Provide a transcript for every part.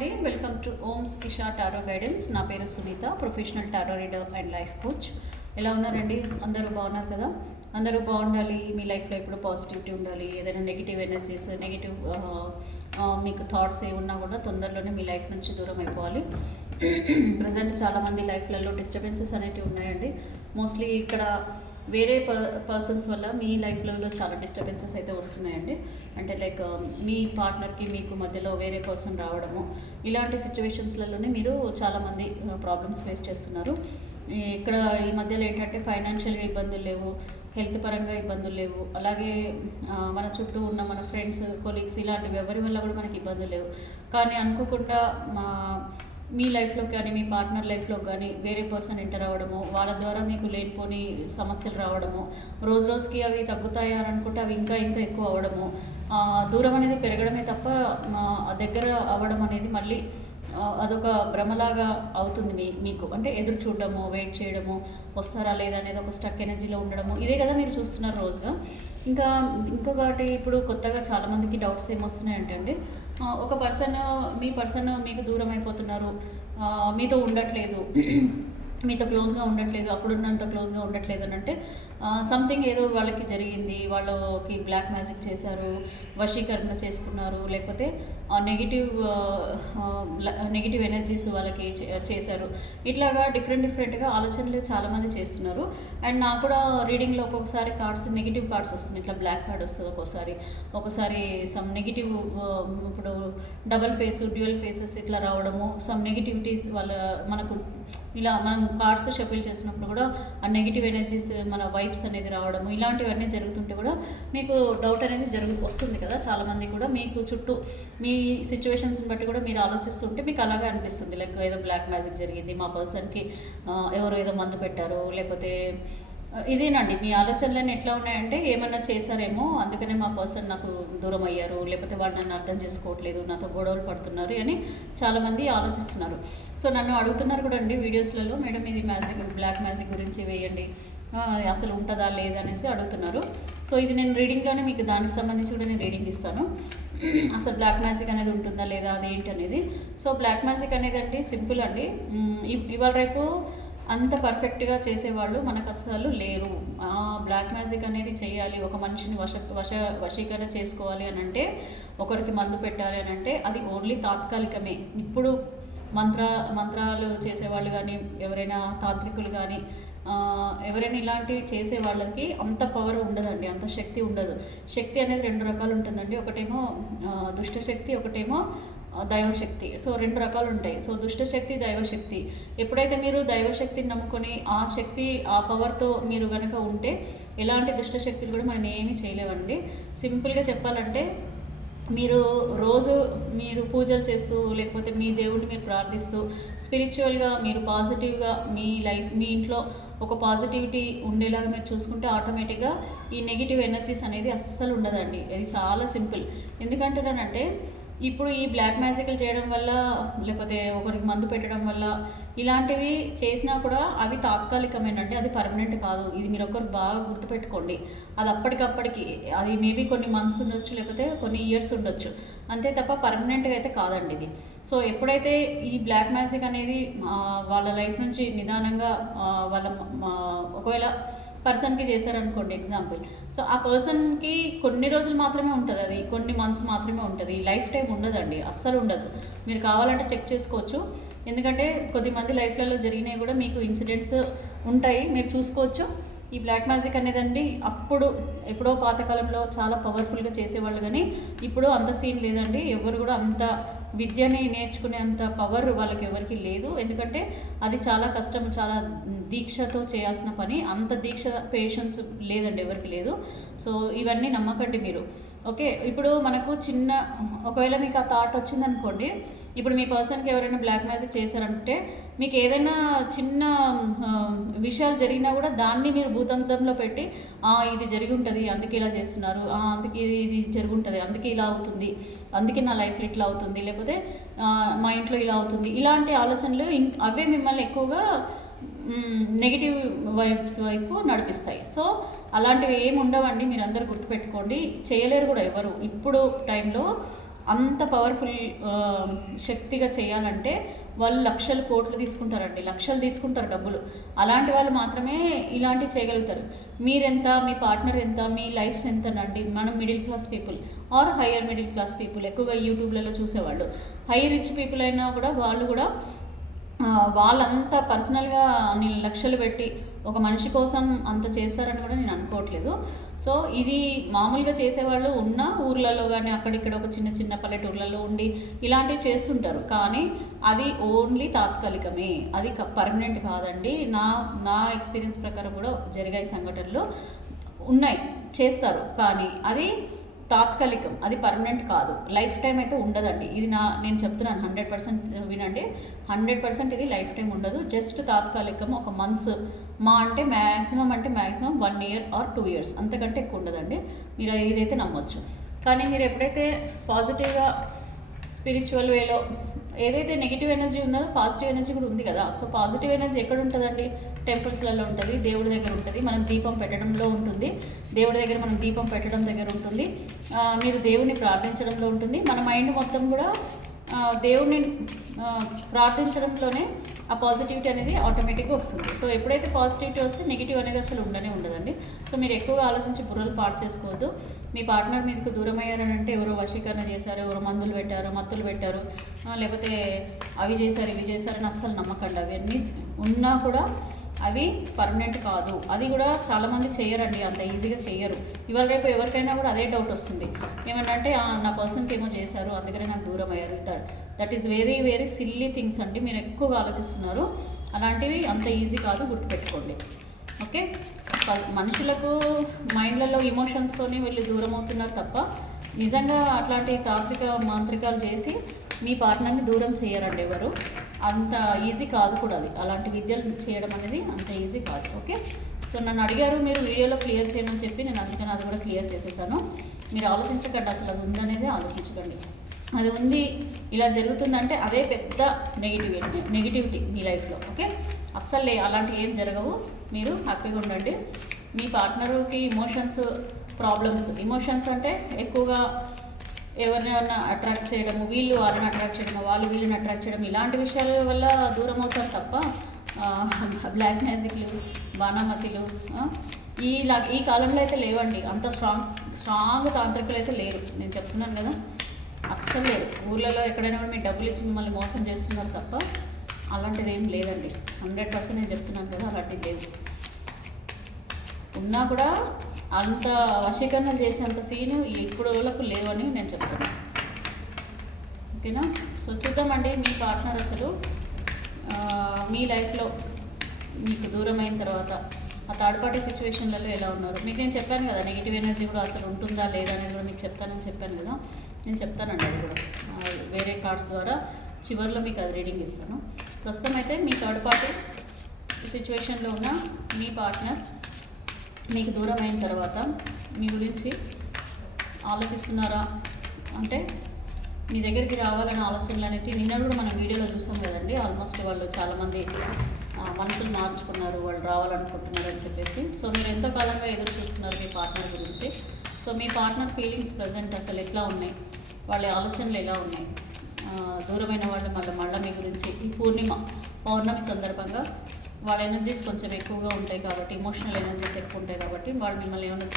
అండి, welcome to ఓమ్స్ కిషా టారో గైడెన్స్. నా పేరు Sunita, professional tarot reader and life coach. ఎలా ఉన్నారండి? అందరూ బాగున్నారు కదా? అందరూ బాగుండాలి. మీ లైఫ్లో ఎప్పుడు పాజిటివిటీ ఉండాలి. ఏదైనా నెగిటివ్ ఎనర్జీస్, నెగిటివ్ మీకు థాట్స్ ఏ ఉన్నా కూడా తొందరలోనే మీ లైఫ్ నుంచి దూరం అయిపోవాలి. ప్రజెంట్ చాలామంది లైఫ్లలో డిస్టర్బెన్సెస్ అనేవి ఉన్నాయండి. మోస్ట్లీ ఇక్కడ వేరే పర్సన్స్ వల్ల మీ లైఫ్లలో చాలా డిస్టర్బెన్సెస్ అయితే వస్తున్నాయండి. అంటే లైక్ మీ పార్ట్నర్కి మీకు మధ్యలో వేరే పర్సన్ రావడము, ఇలాంటి సిచ్యువేషన్స్లలోనే మీరు చాలామంది ప్రాబ్లమ్స్ ఫేస్ చేస్తున్నారు. ఇక్కడ ఈ మధ్యలో ఏంటంటే ఫైనాన్షియల్గా ఇబ్బందులు లేవు, హెల్త్ పరంగా ఇబ్బందులు లేవు, అలాగే మన చుట్టూ ఉన్న మన ఫ్రెండ్స్, కొలీగ్స్ ఇలాంటివి ఎవరి వల్ల కూడా మనకి ఇబ్బందులు లేవు. కానీ అనుకోకుండా మీ లైఫ్లో కానీ మీ పార్ట్నర్ లైఫ్లో కానీ వేరే పర్సన్ ఎంటర్ అవ్వడము, వాళ్ళ ద్వారా మీకు లేనిపోని సమస్యలు రావడము, రోజు రోజుకి అవి తగ్గుతాయా అని అనుకుంటే అవి ఇంకా ఇంకా ఎక్కువ అవ్వడము, దూరం అనేది పెరగడమే తప్ప దగ్గర అవ్వడం అనేది మళ్ళీ అదొక భ్రమలాగా అవుతుంది మీకు. అంటే ఎదురు చూడడము, వెయిట్ చేయడము, వస్తారా లేదా అనేది ఒక స్టక్ ఎనర్జీలో ఉండడము, ఇదే కదా మీరు చూస్తున్నారు రోజుగా. ఇంకొకటి ఇప్పుడు కొత్తగా చాలామందికి డౌట్స్ ఏమొస్తున్నాయంటే అండి, ఒక మీ పర్సన్ మీకు దూరం అయిపోతున్నారు, మీతో ఉండట్లేదు, మీతో క్లోజ్గా ఉండట్లేదు, అప్పుడున్నంత క్లోజ్గా ఉండట్లేదు అని అంటే సంథింగ్ ఏదో వాళ్ళకి జరిగింది, వాళ్ళకి బ్లాక్ మ్యాజిక్ చేశారు, వశీకరణ చేసుకున్నారు, లేకపోతే నెగిటివ్ ఎనర్జీస్ వాళ్ళకి చేశారు. ఇట్లాగా డిఫరెంట్గా ఆలోచనలు చాలామంది చేస్తున్నారు. అండ్ నాకు కూడా రీడింగ్లో ఒక్కొక్కసారి కార్డ్స్, నెగిటివ్ కార్డ్స్ వస్తుంది. ఇట్లా బ్లాక్ కార్డ్ వస్తుంది ఒకసారి సమ్ నెగిటివ్, ఇప్పుడు డబల్ ఫేస్, డ్యూయల్ ఫేసెస్ ఇట్లా రావడము, సమ్ నెగిటివిటీస్ మనకు ఇలా మనం కార్డ్స్ షఫిల్ చేసినప్పుడు కూడా ఆ నెగిటివ్ ఎనర్జీస్, మన వైబ్స్ అనేది రావడము, ఇలాంటివన్నీ జరుగుతుంటే కూడా మీకు డౌట్ అనేది వస్తుంది కదా. చాలామంది కూడా మీకు చుట్టూ మీ సిచ్యువేషన్స్ని బట్టి కూడా మీరు ఆలోచిస్తుంటే మీకు అలాగే అనిపిస్తుంది, లైక్ ఏదో బ్లాక్ మ్యాజిక్ జరిగింది, మా పర్సన్కి ఎవరు ఏదో మందు పెట్టారు, లేకపోతే ఇదేనండి మీ ఆలోచనలన్నీ ఎట్లా ఉన్నాయంటే ఏమన్నా చేశారేమో, అందుకనే మా పర్సన్ నాకు దూరం అయ్యారు, లేకపోతే వాళ్ళు నన్ను అర్థం చేసుకోవట్లేదు, నాతో గొడవలు పడుతున్నారు అని చాలామంది ఆలోచిస్తున్నారు. సో నన్ను అడుగుతున్నారు కూడా అండి వీడియోస్లలో, మేడం ఇది బ్లాక్ మ్యాజిక్ గురించి వేయండి, అసలు ఉంటుందా లేదా అనేసి అడుగుతున్నారు. సో ఇది నేను రీడింగ్లోనే మీకు దానికి సంబంధించి కూడా నేను రీడింగ్ ఇస్తాను. అసలు బ్లాక్ మ్యాజిక్ అనేది ఉంటుందా లేదా అదేంటి అనేది. సో బ్లాక్ మ్యాజిక్ అనేది అండి సింపుల్ అండి. ఇవాళ రేపు అంత పర్ఫెక్ట్గా చేసేవాళ్ళు మనకు అసలు లేరు. బ్లాక్ మ్యాజిక్ అనేది చేయాలి, ఒక మనిషిని వశీకరణ చేసుకోవాలి అని అంటే, ఒకరికి మందు పెట్టాలి అని అంటే అది ఓన్లీ తాత్కాలికమే. ఇప్పుడు మంత్రాలు చేసేవాళ్ళు కానీ, ఎవరైనా తాంత్రికులు కానీ, ఎవరైనా ఇలాంటివి చేసే వాళ్ళకి అంత పవర్ ఉండదండి, అంత శక్తి ఉండదు. శక్తి అనేది రెండు రకాలు ఉంటుందండి. ఒకటేమో దుష్టశక్తి, ఒకటేమో దైవశక్తి. సో రెండు రకాలు ఉంటాయి. సో దుష్టశక్తి, దైవశక్తి. ఎప్పుడైతే మీరు దైవశక్తిని నమ్ముకొని ఆ శక్తి, ఆ పవర్తో మీరు కనుక ఉంటే ఎలాంటి దుష్టశక్తులు కూడా మనం ఏమీ చేయలేవండి. సింపుల్గా చెప్పాలంటే మీరు పూజలు చేస్తూ, లేకపోతే మీ దేవుడిని మీరు ప్రార్థిస్తూ, స్పిరిచువల్గా మీరు పాజిటివ్గా మీ ఇంట్లో ఒక పాజిటివిటీ ఉండేలాగా మీరు చూసుకుంటే ఆటోమేటిక్గా ఈ నెగిటివ్ ఎనర్జీస్ అనేది అస్సలు ఉండదండి. ఇది చాలా సింపుల్. ఎందుకంటున్నానంటే ఇప్పుడు ఈ బ్లాక్ మ్యాజిక్లు చేయడం వల్ల, లేకపోతే ఒకరికి మందు పెట్టడం వల్ల, ఇలాంటివి చేసినా కూడా అవి తాత్కాలికమేనండి, అది పర్మనెంట్ కాదు. ఇది మీరు ఒకరు బాగా గుర్తుపెట్టుకోండి. అది అప్పటికప్పటికి, అది మేబీ కొన్ని మంత్స్ ఉండొచ్చు, లేకపోతే కొన్ని ఇయర్స్ ఉండొచ్చు, అంతే తప్ప పర్మనెంట్గా అయితే కాదండి ఇది. సో ఎప్పుడైతే ఈ బ్లాక్ మ్యాజిక్ అనేది వాళ్ళ లైఫ్ నుంచి నిదానంగా ఒకవేళ పర్సన్కి చేశారనుకోండి ఎగ్జాంపుల్, సో ఆ పర్సన్కి కొన్ని రోజులు మాత్రమే ఉంటుంది, అది కొన్ని మంత్స్ మాత్రమే ఉంటుంది, లైఫ్ టైం ఉండదండి, అస్సలు ఉండదు. మీరు కావాలంటే చెక్ చేసుకోవచ్చు. ఎందుకంటే కొద్దిమంది లైఫ్లలో జరిగినవి కూడా మీకు ఇన్సిడెంట్స్ ఉంటాయి, మీరు చూసుకోవచ్చు. ఈ బ్లాక్ మ్యాజిక్ అనేదండి ఎప్పుడో పాతకాలంలో చాలా పవర్ఫుల్గా చేసేవాళ్ళు, కానీ ఇప్పుడు అంత సీన్ లేదండి. ఎవరు కూడా అంత విద్యని నేర్చుకునే అంత పవర్ వాళ్ళకి ఎవరికి లేదు. ఎందుకంటే అది చాలా కష్టం, చాలా దీక్షతో చేయాల్సిన పని. అంత దీక్ష, పేషెన్స్ లేదండి, ఎవరికి లేదు. సో ఇవన్నీ నమ్మకండి మీరు. ఓకే, ఇప్పుడు మనకు ఒకవేళ మీకు ఆ థాట్ వచ్చిందనుకోండి, ఇప్పుడు మీ పర్సన్కి ఎవరైనా బ్లాక్ మ్యాజిక్ చేశారంటే, మీకు ఏదైనా చిన్న విషయాలు జరిగినా కూడా దాన్ని మీరు భూతంతంలో పెట్టి, ఇది జరిగి ఉంటుంది, అందుకే ఇలా చేస్తున్నారు, అందుకే ఇది జరిగి ఉంటుంది, అందుకే ఇలా అవుతుంది, అందుకే నా లైఫ్లో ఇట్లా అవుతుంది, లేకపోతే మా ఇంట్లో ఇలా అవుతుంది, ఇలాంటి ఆలోచనలు అవే మిమ్మల్ని ఎక్కువగా నెగిటివ్ వైబ్స్ వైపు నడిపిస్తాయి. సో అలాంటివి ఏమి ఉండవండి, మీరు అందరూ గుర్తుపెట్టుకోండి. చేయలేరు కూడా ఎవరు ఇప్పుడు టైంలో. అంత పవర్ఫుల్ శక్తిగా చేయాలంటే వాళ్ళు లక్షలు కోట్లు తీసుకుంటారండి, లక్షలు తీసుకుంటారు డబ్బులు. అలాంటి వాళ్ళు మాత్రమే ఇలాంటివి చేయగలుగుతారు. మీరెంత, మీ పార్ట్నర్ ఎంత, మీ లైఫ్స్ ఎంతనండి. మనం middle class people or higher middle class people ఎక్కువగా యూట్యూబ్లలో చూసేవాళ్ళు, హై రిచ్ పీపుల్ అయినా కూడా వాళ్ళు కూడా వాళ్ళంతా పర్సనల్గా అన్ని లక్షలు పెట్టి ఒక మనిషి కోసం అంత చేస్తారని కూడా నేను అనుకోవట్లేదు. సో ఇది మామూలుగా చేసేవాళ్ళు ఉన్న ఊర్లలో కానీ అక్కడిక్కడ ఒక చిన్న చిన్న పల్లెటూర్లలో ఉండి ఇలాంటివి చేస్తుంటారు. కానీ అది ఓన్లీ తాత్కాలికమే, అది పర్మనెంట్ కాదండి. నా ఎక్స్పీరియన్స్ ప్రకారం కూడా జరిగాయి సంఘటనలు ఉన్నాయి, చేస్తారు. కానీ అది తాత్కాలికం, అది పర్మనెంట్ కాదు, లైఫ్ టైం అయితే ఉండదండి. ఇది నేను చెప్తున్నాను, 100% వినండి, 100% ఇది లైఫ్ టైం ఉండదు. జస్ట్ తాత్కాలికం, ఒక మంత్స్ అంటే మ్యాక్సిమం 1 year ఆర్ 2 years, అంతకంటే ఎక్కువ ఉండదండి. మీరు ఇదైతే నమ్మొచ్చు. కానీ మీరు ఎప్పుడైతే పాజిటివ్గా స్పిరిచువల్ వేలో ఏదైతే నెగిటివ్ ఎనర్జీ ఉందో పాజిటివ్ ఎనర్జీ కూడా ఉంది కదా. సో పాజిటివ్ ఎనర్జీ ఎక్కడ ఉంటుందండి? టెంపుల్స్లలో ఉంటుంది, దేవుడి దగ్గర ఉంటుంది, మనం దీపం పెట్టడంలో ఉంటుంది, దేవుడి దగ్గర మనం దీపం పెట్టడం దగ్గర ఉంటుంది, మీరు దేవుడిని ప్రార్థించడంలో ఉంటుంది. మన మైండ్ మొత్తం కూడా దేవుడిని ప్రార్థించడంలోనే ఆ పాజిటివిటీ అనేది ఆటోమేటిక్గా వస్తుంది. సో ఎప్పుడైతే పాజిటివిటీ వస్తే నెగిటివ్ అనేది అసలు ఉండదండి. సో మీరు ఎక్కువగా ఆలోచించి బుర్రలు పాడు చేసుకోవద్దు. మీ పార్ట్నర్ మీకు దూరం అయ్యారని అంటే ఎవరో వశీకరణ చేశారు, ఎవరో మందులు పెట్టారు, మత్తులు పెట్టారు, లేకపోతే అవి చేశారు ఇవి చేశారని అస్సలు నమ్మకండి. అవన్నీ ఉన్నా కూడా అవి పర్మనెంట్ కాదు. అది కూడా చాలామంది చేయరండి, అంత ఈజీగా చేయరు. ఇవాళ రేపు ఎవరికైనా కూడా అదే డౌట్ వస్తుంది, ఏమన్నా అంటే నా పర్సన్కి ఏమో చేశారు అందుకనే నాకు దూరం అయ్యారు. That is very very silly things అండి. మీరు ఎక్కువగా ఆలోచిస్తున్నారు, అలాంటివి అంత ఈజీ కాదు, గుర్తుపెట్టుకోండి. ఓకే, మనుషులకు మైండ్లలో ఇమోషన్స్తోని వీళ్ళు దూరం అవుతున్నారు తప్ప నిజంగా అట్లాంటి తాత్విక మాంత్రికాలు చేసి మీ పార్ట్నర్ని దూరం చేయరండి ఎవరు. అంత ఈజీ కాదు కూడా అది, అలాంటి విద్యలు చేయడం అనేది అంత ఈజీ కాదు. ఓకే, సో నన్ను అడిగారు మీరు వీడియోలో క్లియర్ చేయమని చెప్పి నేను అందుకని అది కూడా క్లియర్ చేసేసాను. మీరు ఆలోచించకండి, అసలు అది ఉందనేది ఆలోచించకండి. అది ఉంది, ఇలా జరుగుతుందంటే అదే పెద్ద నెగిటివిటీ మీ లైఫ్లో. ఓకే, అస్సలు అలాంటి ఏం జరగవు, మీరు హ్యాపీగా ఉండండి. మీ పార్ట్నర్కి ఇమోషన్స్ అంటే ఎక్కువగా ఎవరినైనా అట్రాక్ట్ చేయడము, వీళ్ళు వాళ్ళని అట్రాక్ట్ చేయడము, వాళ్ళు వీళ్ళని అట్రాక్ట్ చేయడం, ఇలాంటి విషయాల వల్ల దూరం అవుతారు తప్ప బ్లాక్ మ్యాజిక్లు, బాణామతిలు ఈ కాలంలో అయితే లేవండి. అంత స్ట్రాంగ్ తాంత్రికులు అయితే లేరు, నేను చెప్తున్నాను కదా, అస్సలు లేరు. ఊళ్ళలో ఎక్కడైనా కూడా మీరు డబ్బులు ఇచ్చి మిమ్మల్ని మోసం చేస్తున్నారు తప్ప అలాంటిది ఏం లేదండి. 100% నేను చెప్తున్నాను కదా, అలాంటిది లేదు. ఉన్నా కూడా అంత వశీకరణలు చేసేంత సీను ఇప్పుడు వాళ్ళకు లేవని నేను చెప్తున్నాను. ఓకేనా, సో చూద్దామండి మీ పార్ట్నర్ అసలు మీ లైఫ్లో మీకు దూరం అయిన తర్వాత ఆ థర్డ్ పార్టీ సిచ్యువేషన్లలో ఎలా ఉన్నారు. మీకు నేను చెప్పాను కదా, నెగిటివ్ ఎనర్జీ కూడా అసలు ఉంటుందా లేదా అనేది కూడా మీకు చెప్తానని చెప్పాను కదా, నేను చెప్తానండి. అది కూడా వేరే కార్డ్స్ ద్వారా చివరిలో మీకు అది రీడింగ్ ఇస్తాను. ప్రస్తుతం అయితే మీ థర్డ్ పార్టీ సిచ్యువేషన్లో ఉన్న మీ పార్ట్నర్ మీకు దూరం అయిన తర్వాత మీ గురించి ఆలోచిస్తున్నారా అంటే మీ దగ్గరికి రావాలనే ఆలోచనలు అనేది నిన్న కూడా మనం వీడియోలో చూసాం కదండి. ఆల్మోస్ట్ వాళ్ళు చాలామంది మనసులు మార్చుకున్నారు, వాళ్ళు రావాలనుకుంటున్నారు అని చెప్పేసి. సో మీరు ఎంతో కాలంగా ఎదురు చూస్తున్నారు మీ పార్ట్నర్ గురించి. సో మీ పార్ట్నర్ ఫీలింగ్స్ ప్రజెంట్ అసలు ఎట్లా ఉన్నాయి, వాళ్ళ ఆలోచనలు ఎలా ఉన్నాయి, దూరమైన వాళ్ళు మళ్ళీ మీ గురించి ఈ పౌర్ణమి సందర్భంగా వాళ్ళ ఎనర్జీస్ కొంచెం ఎక్కువగా ఉంటాయి కాబట్టి, ఎమోషనల్ ఎనర్జీస్ ఎక్కువ ఉంటాయి కాబట్టి వాళ్ళు మిమ్మల్ని ఏమైనా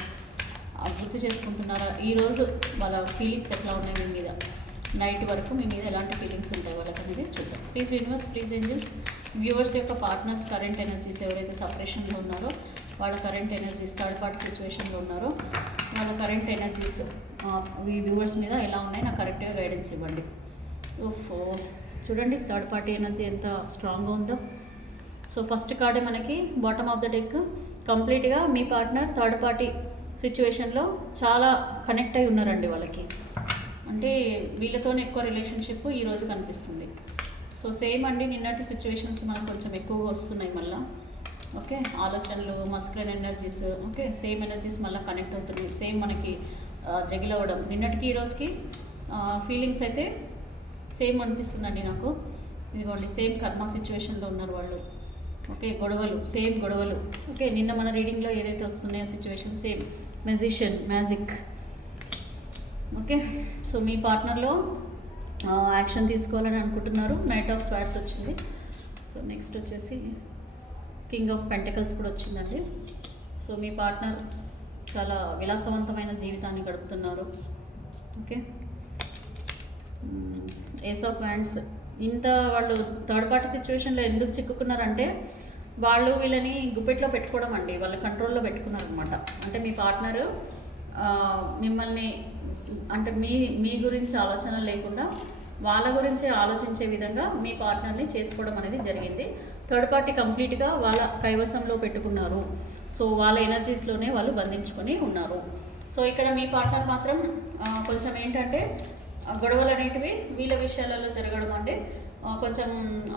గుర్తు చేసుకుంటున్నారా, ఈరోజు వాళ్ళ ఫీలింగ్స్ ఎట్లా ఉన్నాయి మీ మీద, నైట్ వరకు మీ మీద ఎలాంటి ఫీలింగ్స్ ఉంటాయి వాళ్ళకి అనేది చూద్దాం. Please universe, please angels, viewers యొక్క పార్ట్నర్స్ కరెంట్ ఎనర్జీస్ ఎవరైతే సపరేషన్లో ఉన్నారో వాళ్ళ కరెంట్ ఎనర్జీస్, థర్డ్ పార్టీ సిచ్యువేషన్లో ఉన్నారో వాళ్ళ కరెంట్ ఎనర్జీస్ ఈ వ్యూవర్స్ మీద ఎలా ఉన్నాయి నాకు కరెక్ట్గా గైడెన్స్ ఇవ్వండి. చూడండి థర్డ్ పార్టీ ఎనర్జీ ఎంత స్ట్రాంగ్గా ఉందో. సో ఫస్ట్ కార్డే మనకి బాటమ్ ఆఫ్ ద డెక్, కంప్లీట్గా మీ పార్ట్నర్ థర్డ్ పార్టీ సిచ్యువేషన్లో చాలా కనెక్ట్ అయి ఉన్నారండి. వాళ్ళకి అంటే వీళ్ళతోనే ఎక్కువ రిలేషన్షిప్ ఈరోజు కనిపిస్తుంది. సో సేమ్ అండి, నిన్నటి సిచ్యువేషన్స్ మనకు కొంచెం ఎక్కువగా వస్తున్నాయి మళ్ళీ. ఓకే, ఆలోచనలు, muscular energies, okay same energies మళ్ళీ కనెక్ట్ అవుతున్నాయి. సేమ్ మనకి జగిలవడం, నిన్నటికి ఈరోజుకి ఫీలింగ్స్ అయితే సేమ్ అనిపిస్తుందండి నాకు. ఇదిగోండి సేమ్ కర్మ సిచ్యువేషన్లో ఉన్నారు వాళ్ళు. ఓకే, గొడవలు, సేమ్ గొడవలు. ఓకే, నిన్న మన రీడింగ్లో ఏదైతే వస్తున్నాయో situation same. Magic, okay. So మీ పార్ట్నర్లో యాక్షన్ తీసుకోవాలని అనుకుంటున్నారు. నైట్ ఆఫ్ స్వార్డ్స్ వచ్చింది. సో నెక్స్ట్ వచ్చేసి కింగ్ ఆఫ్ పెంటికల్స్ కూడా వచ్చిందండి. సో మీ పార్ట్నర్ చాలా విలాసవంతమైన జీవితాన్ని గడుపుతున్నారు. ఓకే. Ace of hands. ఇంత వాళ్ళు థర్డ్ పార్టీ సిచ్యువేషన్లో ఎందుకు చిక్కుకున్నారంటే వాళ్ళు వీళ్ళని గుప్పెట్లో పెట్టుకోవడం అండి, వాళ్ళ కంట్రోల్లో పెట్టుకున్నారనమాట. అంటే మీ పార్ట్నరు మిమ్మల్ని అంటే మీ గురించి ఆలోచన లేకుండా వాళ్ళ గురించి ఆలోచించే విధంగా మీ పార్ట్నర్ని చేసుకోవడం అనేది జరిగింది. థర్డ్ పార్టీ కంప్లీట్గా వాళ్ళ కైవసంలో పెట్టుకున్నారు. సో వాళ్ళ ఎనర్జీస్లోనే వాళ్ళు బంధించుకొని ఉన్నారు. సో ఇక్కడ మీ పార్ట్నర్ మాత్రం కొంచెం ఏంటంటే గొడవలు అనేటివి వీళ్ళ విషయాలలో జరగడం అంటే కొంచెం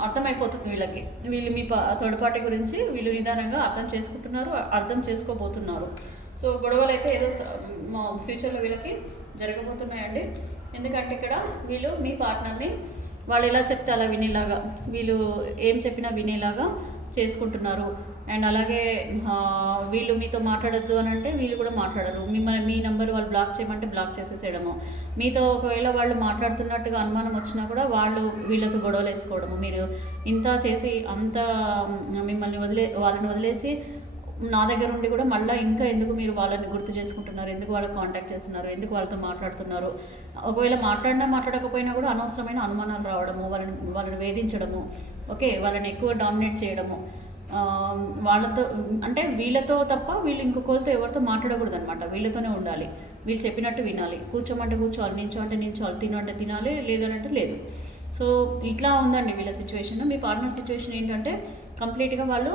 అర్థమైపోతుంది వీళ్ళకి. వీళ్ళు మీ థర్డ్ పార్టీ గురించి వీళ్ళు నిదానంగా అర్థం చేసుకుంటున్నారు, అర్థం చేసుకోబోతున్నారు. సో గొడవలు అయితే ఏదో ఫ్యూచర్లో వీళ్ళకి జరగబోతున్నాయండి. ఎందుకంటే ఇక్కడ వీళ్ళు మీ పార్ట్నర్ని వాళ్ళు ఎలా చెప్తే అలా వినేలాగా, వీళ్ళు ఏం చెప్పినా వినేలాగా చేసుకుంటున్నారు. అండ్ అలాగే వీళ్ళు మీతో మాట్లాడొద్దు అని అంటే వీళ్ళు కూడా మాట్లాడరు. మీ నెంబర్ వాళ్ళు బ్లాక్ చేయమంటే బ్లాక్ చేసేసేయడము. మీతో ఒకవేళ వాళ్ళు మాట్లాడుతున్నట్టుగా అనుమానం వచ్చినా కూడా వాళ్ళు వీళ్ళతో గొడవలు వేసుకోవడము. మీరు ఇంత చేసి అంత మిమ్మల్ని వాళ్ళని వదిలేసి నా దగ్గర ఉండి కూడా మళ్ళీ ఇంకా ఎందుకు మీరు వాళ్ళని గుర్తు చేసుకుంటున్నారు, ఎందుకు వాళ్ళకి కాంటాక్ట్ చేస్తున్నారు, ఎందుకు వాళ్ళతో మాట్లాడుతున్నారు. ఒకవేళ మాట్లాడకపోయినా కూడా అనవసరమైన అనుమానాలు రావడము, వాళ్ళని వేధించడము. ఓకే. వాళ్ళని ఎక్కువ డామినేట్ చేయడము. వాళ్ళతో అంటే వీళ్ళతో తప్ప వీళ్ళు ఇంకొకరితో ఎవరితో మాట్లాడకూడదు అనమాట. వీళ్ళతోనే ఉండాలి, వీళ్ళు చెప్పినట్టు వినాలి. కూర్చోమంటే కూర్చోవాలి, నించో అంటే నించోవాలి, తినంటే తినాలి, లేదనంటే లేదు. సో ఇట్లా ఉందండి వీళ్ళ సిచ్యువేషన్. మీ పార్ట్నర్ సిచ్యువేషన్ ఏంటంటే కంప్లీట్గా వాళ్ళు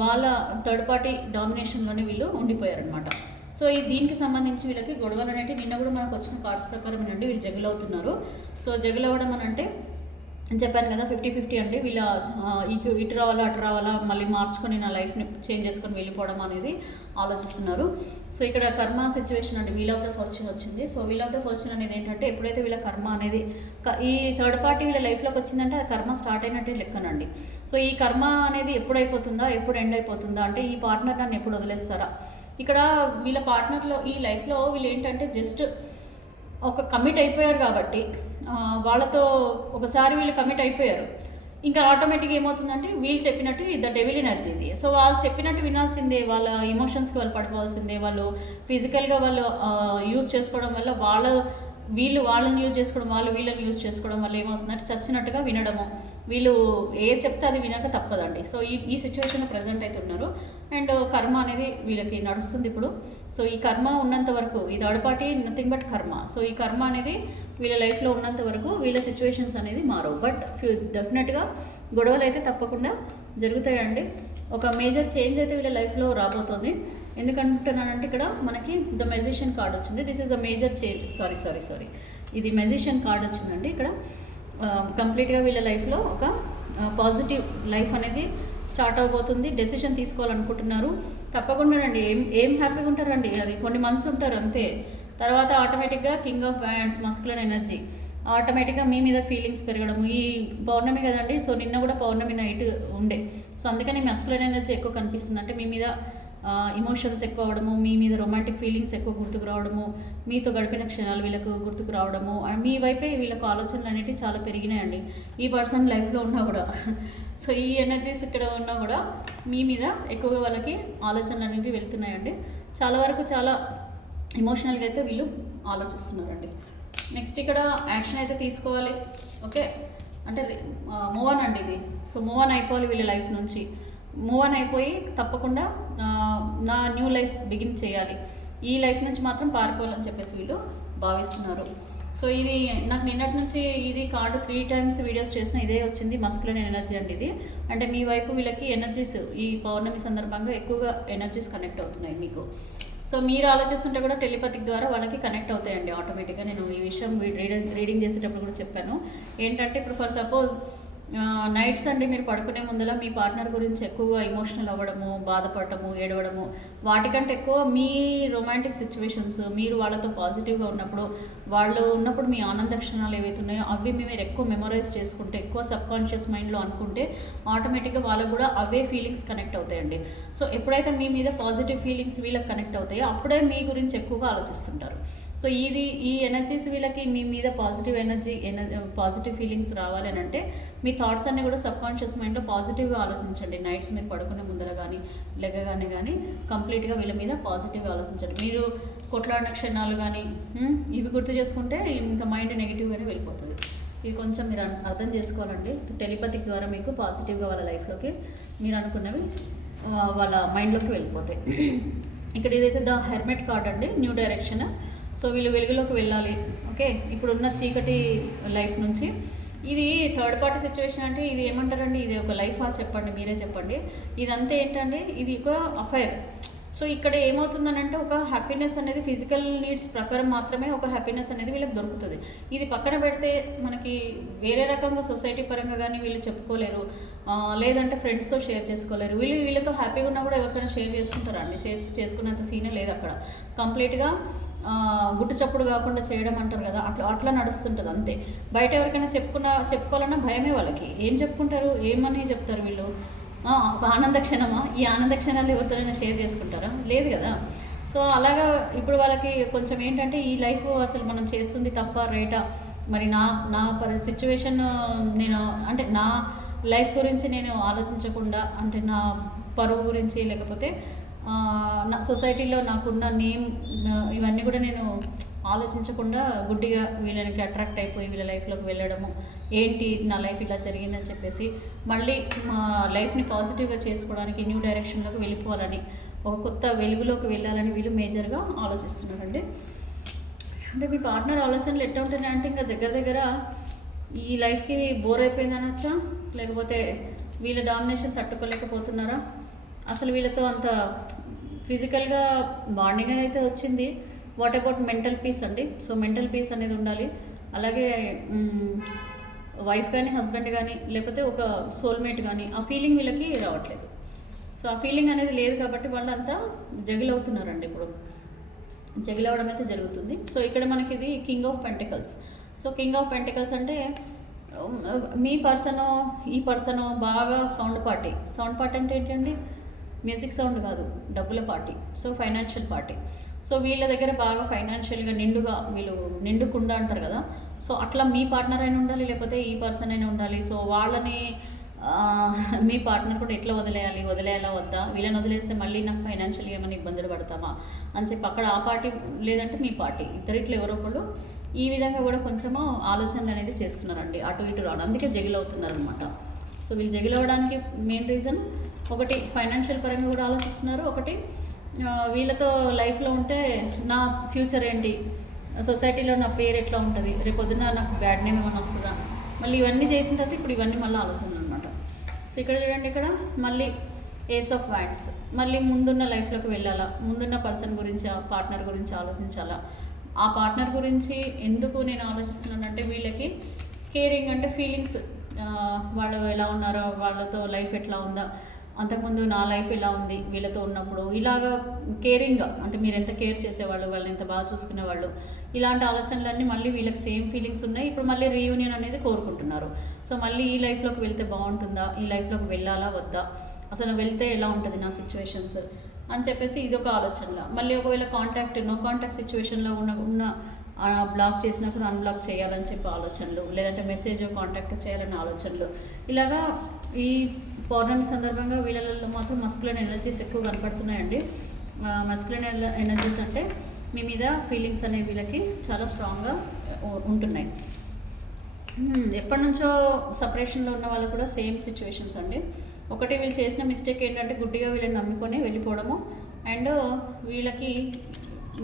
వాళ్ళ థర్డ్ పార్టీ డామినేషన్లోనే వీళ్ళు ఉండిపోయారనమాట. సో దీనికి సంబంధించి వీళ్ళకి గొడవలు అనేవి నిన్న కూడా మనకు వచ్చిన కార్డ్స్ ప్రకారం అండి వీళ్ళు జగులు అవుతున్నారు. సో జగులు అవ్వడం అని అంటే చెప్పాను కదా 50-50 అండి. వీళ్ళ ఇటు రావాలా అటు రావాలా మళ్ళీ మార్చుకొని నా లైఫ్ని చేంజ్ చేసుకొని వెళ్ళిపోవడం అనేది ఆలోచిస్తున్నారు. సో ఇక్కడ కర్మ సిచ్యువేషన్ అండి, వీల్ ఆఫ్ ద ఫార్చ్యూన్ వచ్చింది. So wheel of the fortune అనేది ఏంటంటే ఎప్పుడైతే వీళ్ళ కర్మ అనేది ఈ థర్డ్ పార్టీ వీళ్ళ లైఫ్లోకి వచ్చిందంటే అది కర్మ స్టార్ట్ అయినట్టే లెక్కనండి. సో ఈ కర్మ అనేది ఎప్పుడు అయిపోతుందా, ఎప్పుడు ఎండ్ అయిపోతుందా అంటే ఈ పార్ట్నర్ నన్ను ఎప్పుడు వదిలేస్తారా. ఇక్కడ వీళ్ళ పార్ట్నర్లో ఈ లైఫ్లో వీళ్ళు ఏంటంటే జస్ట్ ఒక కమిట్ అయిపోయారు కాబట్టి వాళ్ళతో ఒకసారి వీళ్ళు కమిట్ అయిపోయారు, ఇంకా ఆటోమేటిక్గా ఏమవుతుందంటే వీళ్ళు చెప్పినట్టు ద డెవిల్ ఎనర్జీ ఇది. సో వాళ్ళు చెప్పినట్టు వినాల్సిందే, వాళ్ళ ఇమోషన్స్కి వాళ్ళు పడిపోవాల్సిందే. వాళ్ళు ఫిజికల్గా వాళ్ళు యూజ్ చేసుకోవడం వల్ల వీళ్ళు వాళ్ళని యూజ్ చేసుకోవడం, వాళ్ళు వీళ్ళని యూజ్ చేసుకోవడం వల్ల ఏమవుతుందంటే చచ్చినట్టుగా వినడము. వీళ్ళు ఏ చెప్తే అది వినక తప్పదండి. సో ఈ సిచ్యువేషన్లో ప్రజెంట్ అయితే ఉన్నారు. అండ్ కర్మ అనేది వీళ్ళకి నడుస్తుంది ఇప్పుడు. సో ఈ కర్మ ఉన్నంత వరకు ఈ థర్డ్ పార్టీ నథింగ్ బట్ కర్మ. సో ఈ కర్మ అనేది వీళ్ళ లైఫ్లో ఉన్నంత వరకు వీళ్ళ సిచ్యువేషన్స్ అనేది మారవు. బట్ డెఫినెట్గా గొడవలు అయితే తప్పకుండా జరుగుతాయండి. ఒక మేజర్ చేంజ్ అయితే వీళ్ళ లైఫ్లో రాబోతుంది. ఎందుకంటున్నానంటే ఇక్కడ మనకి ద మెజిషియన్ కార్డ్ వచ్చింది. This is a major change. Sorry ఇది మెజిషియన్ కార్డ్ వచ్చిందండి. ఇక్కడ కంప్లీట్గా వీళ్ళ లైఫ్లో ఒక పాజిటివ్ లైఫ్ అనేది స్టార్ట్ అవబోతుంది. డెసిషన్ తీసుకోవాలనుకుంటున్నారు. తప్పకుండానండి ఏం హ్యాపీగా ఉంటారండి, అది కొన్ని మంత్స్ ఉంటారు అంతే. తర్వాత ఆటోమేటిక్గా king of hands muscular energy ఆటోమేటిక్గా మీ మీద ఫీలింగ్స్ పెరగడము. ఈ పౌర్ణమి కదండి, సో నిన్న కూడా పౌర్ణమి నైట్ ఉండే. సో అందుకని మస్కులర్ ఎనర్జీ ఎక్కువ కనిపిస్తుంది. అంటే మీ మీద ఇమోషన్స్ ఎక్కువ అవడము, మీ మీద రొమాంటిక్ ఫీలింగ్స్ ఎక్కువ గుర్తుకు రావడము, మీతో గడిపిన క్షణాలు వీళ్ళకు గుర్తుకు రావడము, మీ వైపే వీళ్ళకు ఆలోచనలు అనేవి చాలా పెరిగినాయండి ఈ పర్సన్ లైఫ్లో ఉన్నా కూడా. సో ఈ ఎనర్జీస్ ఇక్కడ ఉన్నా కూడా మీ మీద ఎక్కువగా వాళ్ళకి ఆలోచనలు అనేవి వెళ్తున్నాయండి. చాలా వరకు చాలా ఎమోషనల్గా అయితే వీళ్ళు ఆలోచిస్తున్నారండి. నెక్స్ట్ ఇక్కడ యాక్షన్ అయితే తీసుకోవాలి. ఓకే. అంటే మూవ్ ఆన్ అండి ఇది. సో మూవ్ ఆన్ అయిపోవాలి వీళ్ళ లైఫ్ నుంచి. మూవ్ ఆన్ అయిపోయి తప్పకుండా నా న్యూ లైఫ్ బిగిన్ చేయాలి, ఈ లైఫ్ నుంచి మాత్రం పారిపోవాలని చెప్పేసి వీళ్ళు భావిస్తున్నారు. సో ఇది నాకు నిన్నటి నుంచి ఇది కార్డు 3 times వీడియోస్ చేసిన ఇదే వచ్చింది, మస్కులర్ ఎనర్జీ అండి ఇది. అంటే మీ వైపు వీళ్ళకి ఎనర్జీస్ ఈ పౌర్ణమి సందర్భంగా ఎక్కువగా ఎనర్జీస్ కనెక్ట్ అవుతున్నాయి మీకు. సో మీరు ఆలోచిస్తుంటే కూడా టెలిపతిక్ ద్వారా వాళ్ళకి కనెక్ట్ అవుతాయండి ఆటోమేటిక్గా. నేను ఈ విషయం రీడింగ్ చేసేటప్పుడు కూడా చెప్పాను. ఏంటంటే ఇప్పుడు ఫర్ సపోజ్ నైట్స్ అండి మీరు పడుకునే ముందర మీ పార్ట్నర్ గురించి ఎక్కువగా ఎమోషనల్ అవ్వడము, బాధపడటము, ఏడవడము, వాటికంటే ఎక్కువ మీ రొమాంటిక్ సిచ్యువేషన్స్ మీరు వాళ్ళతో పాజిటివ్గా ఉన్నప్పుడు, వాళ్ళు ఉన్నప్పుడు మీ ఆనంద క్షణాలు ఏవైతే ఉన్నాయో అవి మీరు ఎక్కువ మెమొరైజ్ చేసుకుంటే, ఎక్కువ సబ్కాన్షియస్ మైండ్లో అనుకుంటే ఆటోమేటిక్గా వాళ్ళకు కూడా అవే ఫీలింగ్స్ కనెక్ట్ అవుతాయండి. సో ఎప్పుడైతే మీ మీద పాజిటివ్ ఫీలింగ్స్ వీళ్ళకి కనెక్ట్ అవుతాయో అప్పుడే మీ గురించి ఎక్కువగా ఆలోచిస్తుంటారు. సో ఈ ఎనర్జీస్ వీళ్ళకి మీ మీద పాజిటివ్ పాజిటివ్ ఫీలింగ్స్ రావాలి అని అంటే మీ థాట్స్ అన్నీ కూడా సబ్కాన్షియస్ మైండ్లో పాజిటివ్గా ఆలోచించండి. నైట్స్ మీరు పడుకునే ముందర కానీ లెగగానే కానీ కంప్లీట్గా వీళ్ళ మీద పాజిటివ్గా ఆలోచించండి. మీరు కొట్లాడిన క్షణాలు కానీ ఇవి గుర్తు చేసుకుంటే ఇంకా మైండ్ నెగిటివ్గానే వెళ్ళిపోతుంది. ఇది కొంచెం మీరు అర్థం చేసుకోవాలండి. టెలిపతిక్ ద్వారా మీకు పాజిటివ్గా వాళ్ళ లైఫ్లోకి మీరు అనుకున్నవి వాళ్ళ మైండ్లోకి వెళ్ళిపోతాయి. ఇక్కడ ఇదైతే ద హెర్మెట్ కార్డ్ అండి, న్యూ డైరెక్షన్. సో వీళ్ళు వెలుగులోకి వెళ్ళాలి. ఓకే, ఇప్పుడున్న చీకటి లైఫ్ నుంచి ఇది థర్డ్ పార్టీ సిచ్యువేషన్ అంటే ఇది ఏమంటారండి, ఇది ఒక లైఫా చెప్పండి, మీరే చెప్పండి. ఇదంతా ఏంటంటే ఇది ఒక అఫైర్. సో ఇక్కడ ఏమవుతుందనంటే ఒక హ్యాపీనెస్ అనేది ఫిజికల్ నీడ్స్ ప్రకారం మాత్రమే ఒక హ్యాపీనెస్ అనేది వీళ్ళకి దొరుకుతుంది. ఇది పక్కన పెడితే మనకి వేరే రకంగా సొసైటీ పరంగా కానీ వీళ్ళు చెప్పుకోలేరు, లేదంటే ఫ్రెండ్స్తో షేర్ చేసుకోలేరు. వీళ్ళతో హ్యాపీగా ఉన్నా కూడా ఎవరికైనా షేర్ చేసుకుంటారా అండి? చేసుకున్నంత సీనే లేదు అక్కడ. కంప్లీట్గా గుట్టు చప్పుడు కాకుండా చేయడం అంటారు కదా, అట్లా నడుస్తుంటుంది అంతే. బయట ఎవరికైనా చెప్పుకోవాలన్నా భయమే వాళ్ళకి. ఏం చెప్పుకుంటారు, ఏమని చెప్తారు వీళ్ళు? ఆనంద క్షణమా? ఈ ఆనంద క్షణాలు ఎవరితోనైనా షేర్ చేసుకుంటారా? లేదు కదా. సో అలాగా ఇప్పుడు వాళ్ళకి కొంచెం ఏంటంటే ఈ లైఫ్ అసలు మనం చేస్తుంది తప్ప రైటా, మరి నా సిచ్యువేషన్ నేను అంటే నా లైఫ్ గురించి నేను ఆలోచించకుండా, అంటే నా పరువు గురించి లేకపోతే నా సొసైటీలో నాకున్న నేమ్ ఇవన్నీ కూడా నేను ఆలోచించకుండా గుడ్డిగా వీళ్ళకి అట్రాక్ట్ అయిపోయి వీళ్ళ లైఫ్లోకి వెళ్ళడము, ఏంటి నా లైఫ్ ఇలా జరిగిందని చెప్పేసి మళ్ళీ మా లైఫ్ని పాజిటివ్గా చేసుకోవడానికి న్యూ డైరెక్షన్లోకి వెళ్ళిపోవాలని, ఒక కొత్త వెలుగులోకి వెళ్ళాలని వీళ్ళు మేజర్గా ఆలోచిస్తున్నారండి. అంటే మీ పార్ట్నర్ ఆలోచనలు ఎట్లా ఉంటున్నాయి అంటే ఇంకా దగ్గర ఈ లైఫ్కి బోర్ అయిపోయింది అనొచ్చా, లేకపోతే వీళ్ళ డామినేషన్ తట్టుకోలేకపోతున్నారా? అసలు వీళ్ళతో అంత ఫిజికల్గా బాండింగ్ అయితే వచ్చింది. వాట్ అబౌట్ మెంటల్ పీస్ అండి? సో మెంటల్ పీస్ అనేది ఉండాలి. అలాగే వైఫ్ కానీ హస్బెండ్ కానీ లేకపోతే ఒక సోల్మేట్ కానీ ఆ ఫీలింగ్ వీళ్ళకి రావట్లేదు. సో ఆ ఫీలింగ్ అనేది లేదు కాబట్టి వాళ్ళంతా జగిల్ అవుతున్నారండి. ఇప్పుడు జగిల్ అవ్వడం అయితే జరుగుతుంది. సో ఇక్కడ మనకి ఇది king of pentacles. So king of pentacles అంటే మీ పర్సను ఈ పర్సను బాగా సౌండ్ పార్టీ అంటే ఏంటండి? మ్యూజిక్ సౌండ్ కాదు, డబ్బుల party. So financial party. So వీళ్ళ దగ్గర బాగా ఫైనాన్షియల్గా నిండుగా వీళ్ళు నిండుకుండా అంటారు కదా. సో అట్లా మీ పార్ట్నర్ అయినా ఉండాలి, లేకపోతే ఈ పర్సన్ అయినా ఉండాలి. సో వాళ్ళని మీ పార్ట్నర్ కూడా ఎట్లా వదిలేయాలా వద్దా, వీళ్ళని వదిలేస్తే మళ్ళీ నాకు ఫైనాన్షియల్గా ఏమైనా ఇబ్బందులు పడతామా అని చెప్పి అక్కడ ఆ పార్టీ లేదంటే మీ పార్టీ ఇద్దరిట్లో ఎవరో ఒకళ్ళు ఈ విధంగా కూడా కొంచెము ఆలోచనలు అనేది చేస్తున్నారండి, అటు ఇటు రావడం. అందుకే జగిల్ అవుతున్నారు అనమాట. సో వీళ్ళు జగిల్ అవ్వడానికి మెయిన్ రీజన్ ఒకటి ఫైనాన్షియల్ పరంగా కూడా ఆలోచిస్తున్నారు, ఒకటి వీళ్ళతో లైఫ్లో ఉంటే నా ఫ్యూచర్ ఏంటి, సొసైటీలో నా పేరు ఎట్లా ఉంటుంది, రేపొద్దున నాకు బ్యాడ్ నేమ్ ఏమైనా వస్తుందా, మళ్ళీ ఇవన్నీ చేసిన తర్వాత ఇప్పుడు ఇవన్నీ మళ్ళీ ఆలోచనలు అనమాట. సో ఇక్కడ చూడండి, ఇక్కడ మళ్ళీ ఏస్ ఆఫ్ వ్యాండ్స్, మళ్ళీ ముందున్న లైఫ్లోకి వెళ్ళాలా, ముందున్న పర్సన్ గురించి ఆ పార్ట్నర్ గురించి ఆలోచించాలా. ఆ పార్ట్నర్ గురించి ఎందుకు నేను ఆలోచిస్తున్నానంటే వీళ్ళకి కేరింగ్ అంటే ఫీలింగ్స్, వాళ్ళు ఎలా ఉన్నారో, వాళ్ళతో లైఫ్ ఎట్లా ఉందా, అంతకుముందు నా లైఫ్ ఎలా ఉంది వీళ్ళతో ఉన్నప్పుడు, ఇలాగా కేరింగ్గా అంటే మీరు ఎంత కేర్ చేసేవాళ్ళు, వాళ్ళని ఎంత బాగా చూసుకునేవాళ్ళు, ఇలాంటి ఆలోచనలన్నీ మళ్ళీ వీళ్ళకి సేమ్ ఫీలింగ్స్ ఉన్నాయి. ఇప్పుడు మళ్ళీ రీయూనియన్ అనేది కోరుకుంటున్నారు. సో మళ్ళీ ఈ లైఫ్లోకి వెళ్తే బాగుంటుందా, ఈ లైఫ్లోకి వెళ్ళాలా వద్దా, అసలు వెళ్తే ఎలా ఉంటుంది నా సిచ్యువేషన్స్ అని చెప్పేసి ఇదొక ఆలోచనలా. మళ్ళీ ఒకవేళ నో కాంటాక్ట్ సిచ్యువేషన్లో ఉన్న బ్లాక్ చేసినప్పుడు అన్బ్లాక్ చేయాలని చెప్పి ఆలోచనలు, లేదంటే మెసేజ్ కాంటాక్ట్ చేయాలనే ఆలోచనలు. ఇలాగా ఈ పౌర్ణమి సందర్భంగా వీళ్ళలో మాత్రం మస్కులైన్ ఎనర్జీస్ ఎక్కువ కనపడుతున్నాయండి. మస్కులైన్ ఎనర్జీస్ అంటే మీ మీద ఫీలింగ్స్ అనేవి వీళ్ళకి చాలా స్ట్రాంగ్గా ఉంటున్నాయి. ఎప్పటి నుంచో సపరేషన్లో ఉన్న వాళ్ళకు కూడా సేమ్ సిచ్యువేషన్స్ అండి. ఒకటి వీళ్ళు చేసిన మిస్టేక్ ఏంటంటే గుడ్డిగా వీళ్ళని నమ్ముకొని వెళ్ళిపోవడము, అండ్ వీళ్ళకి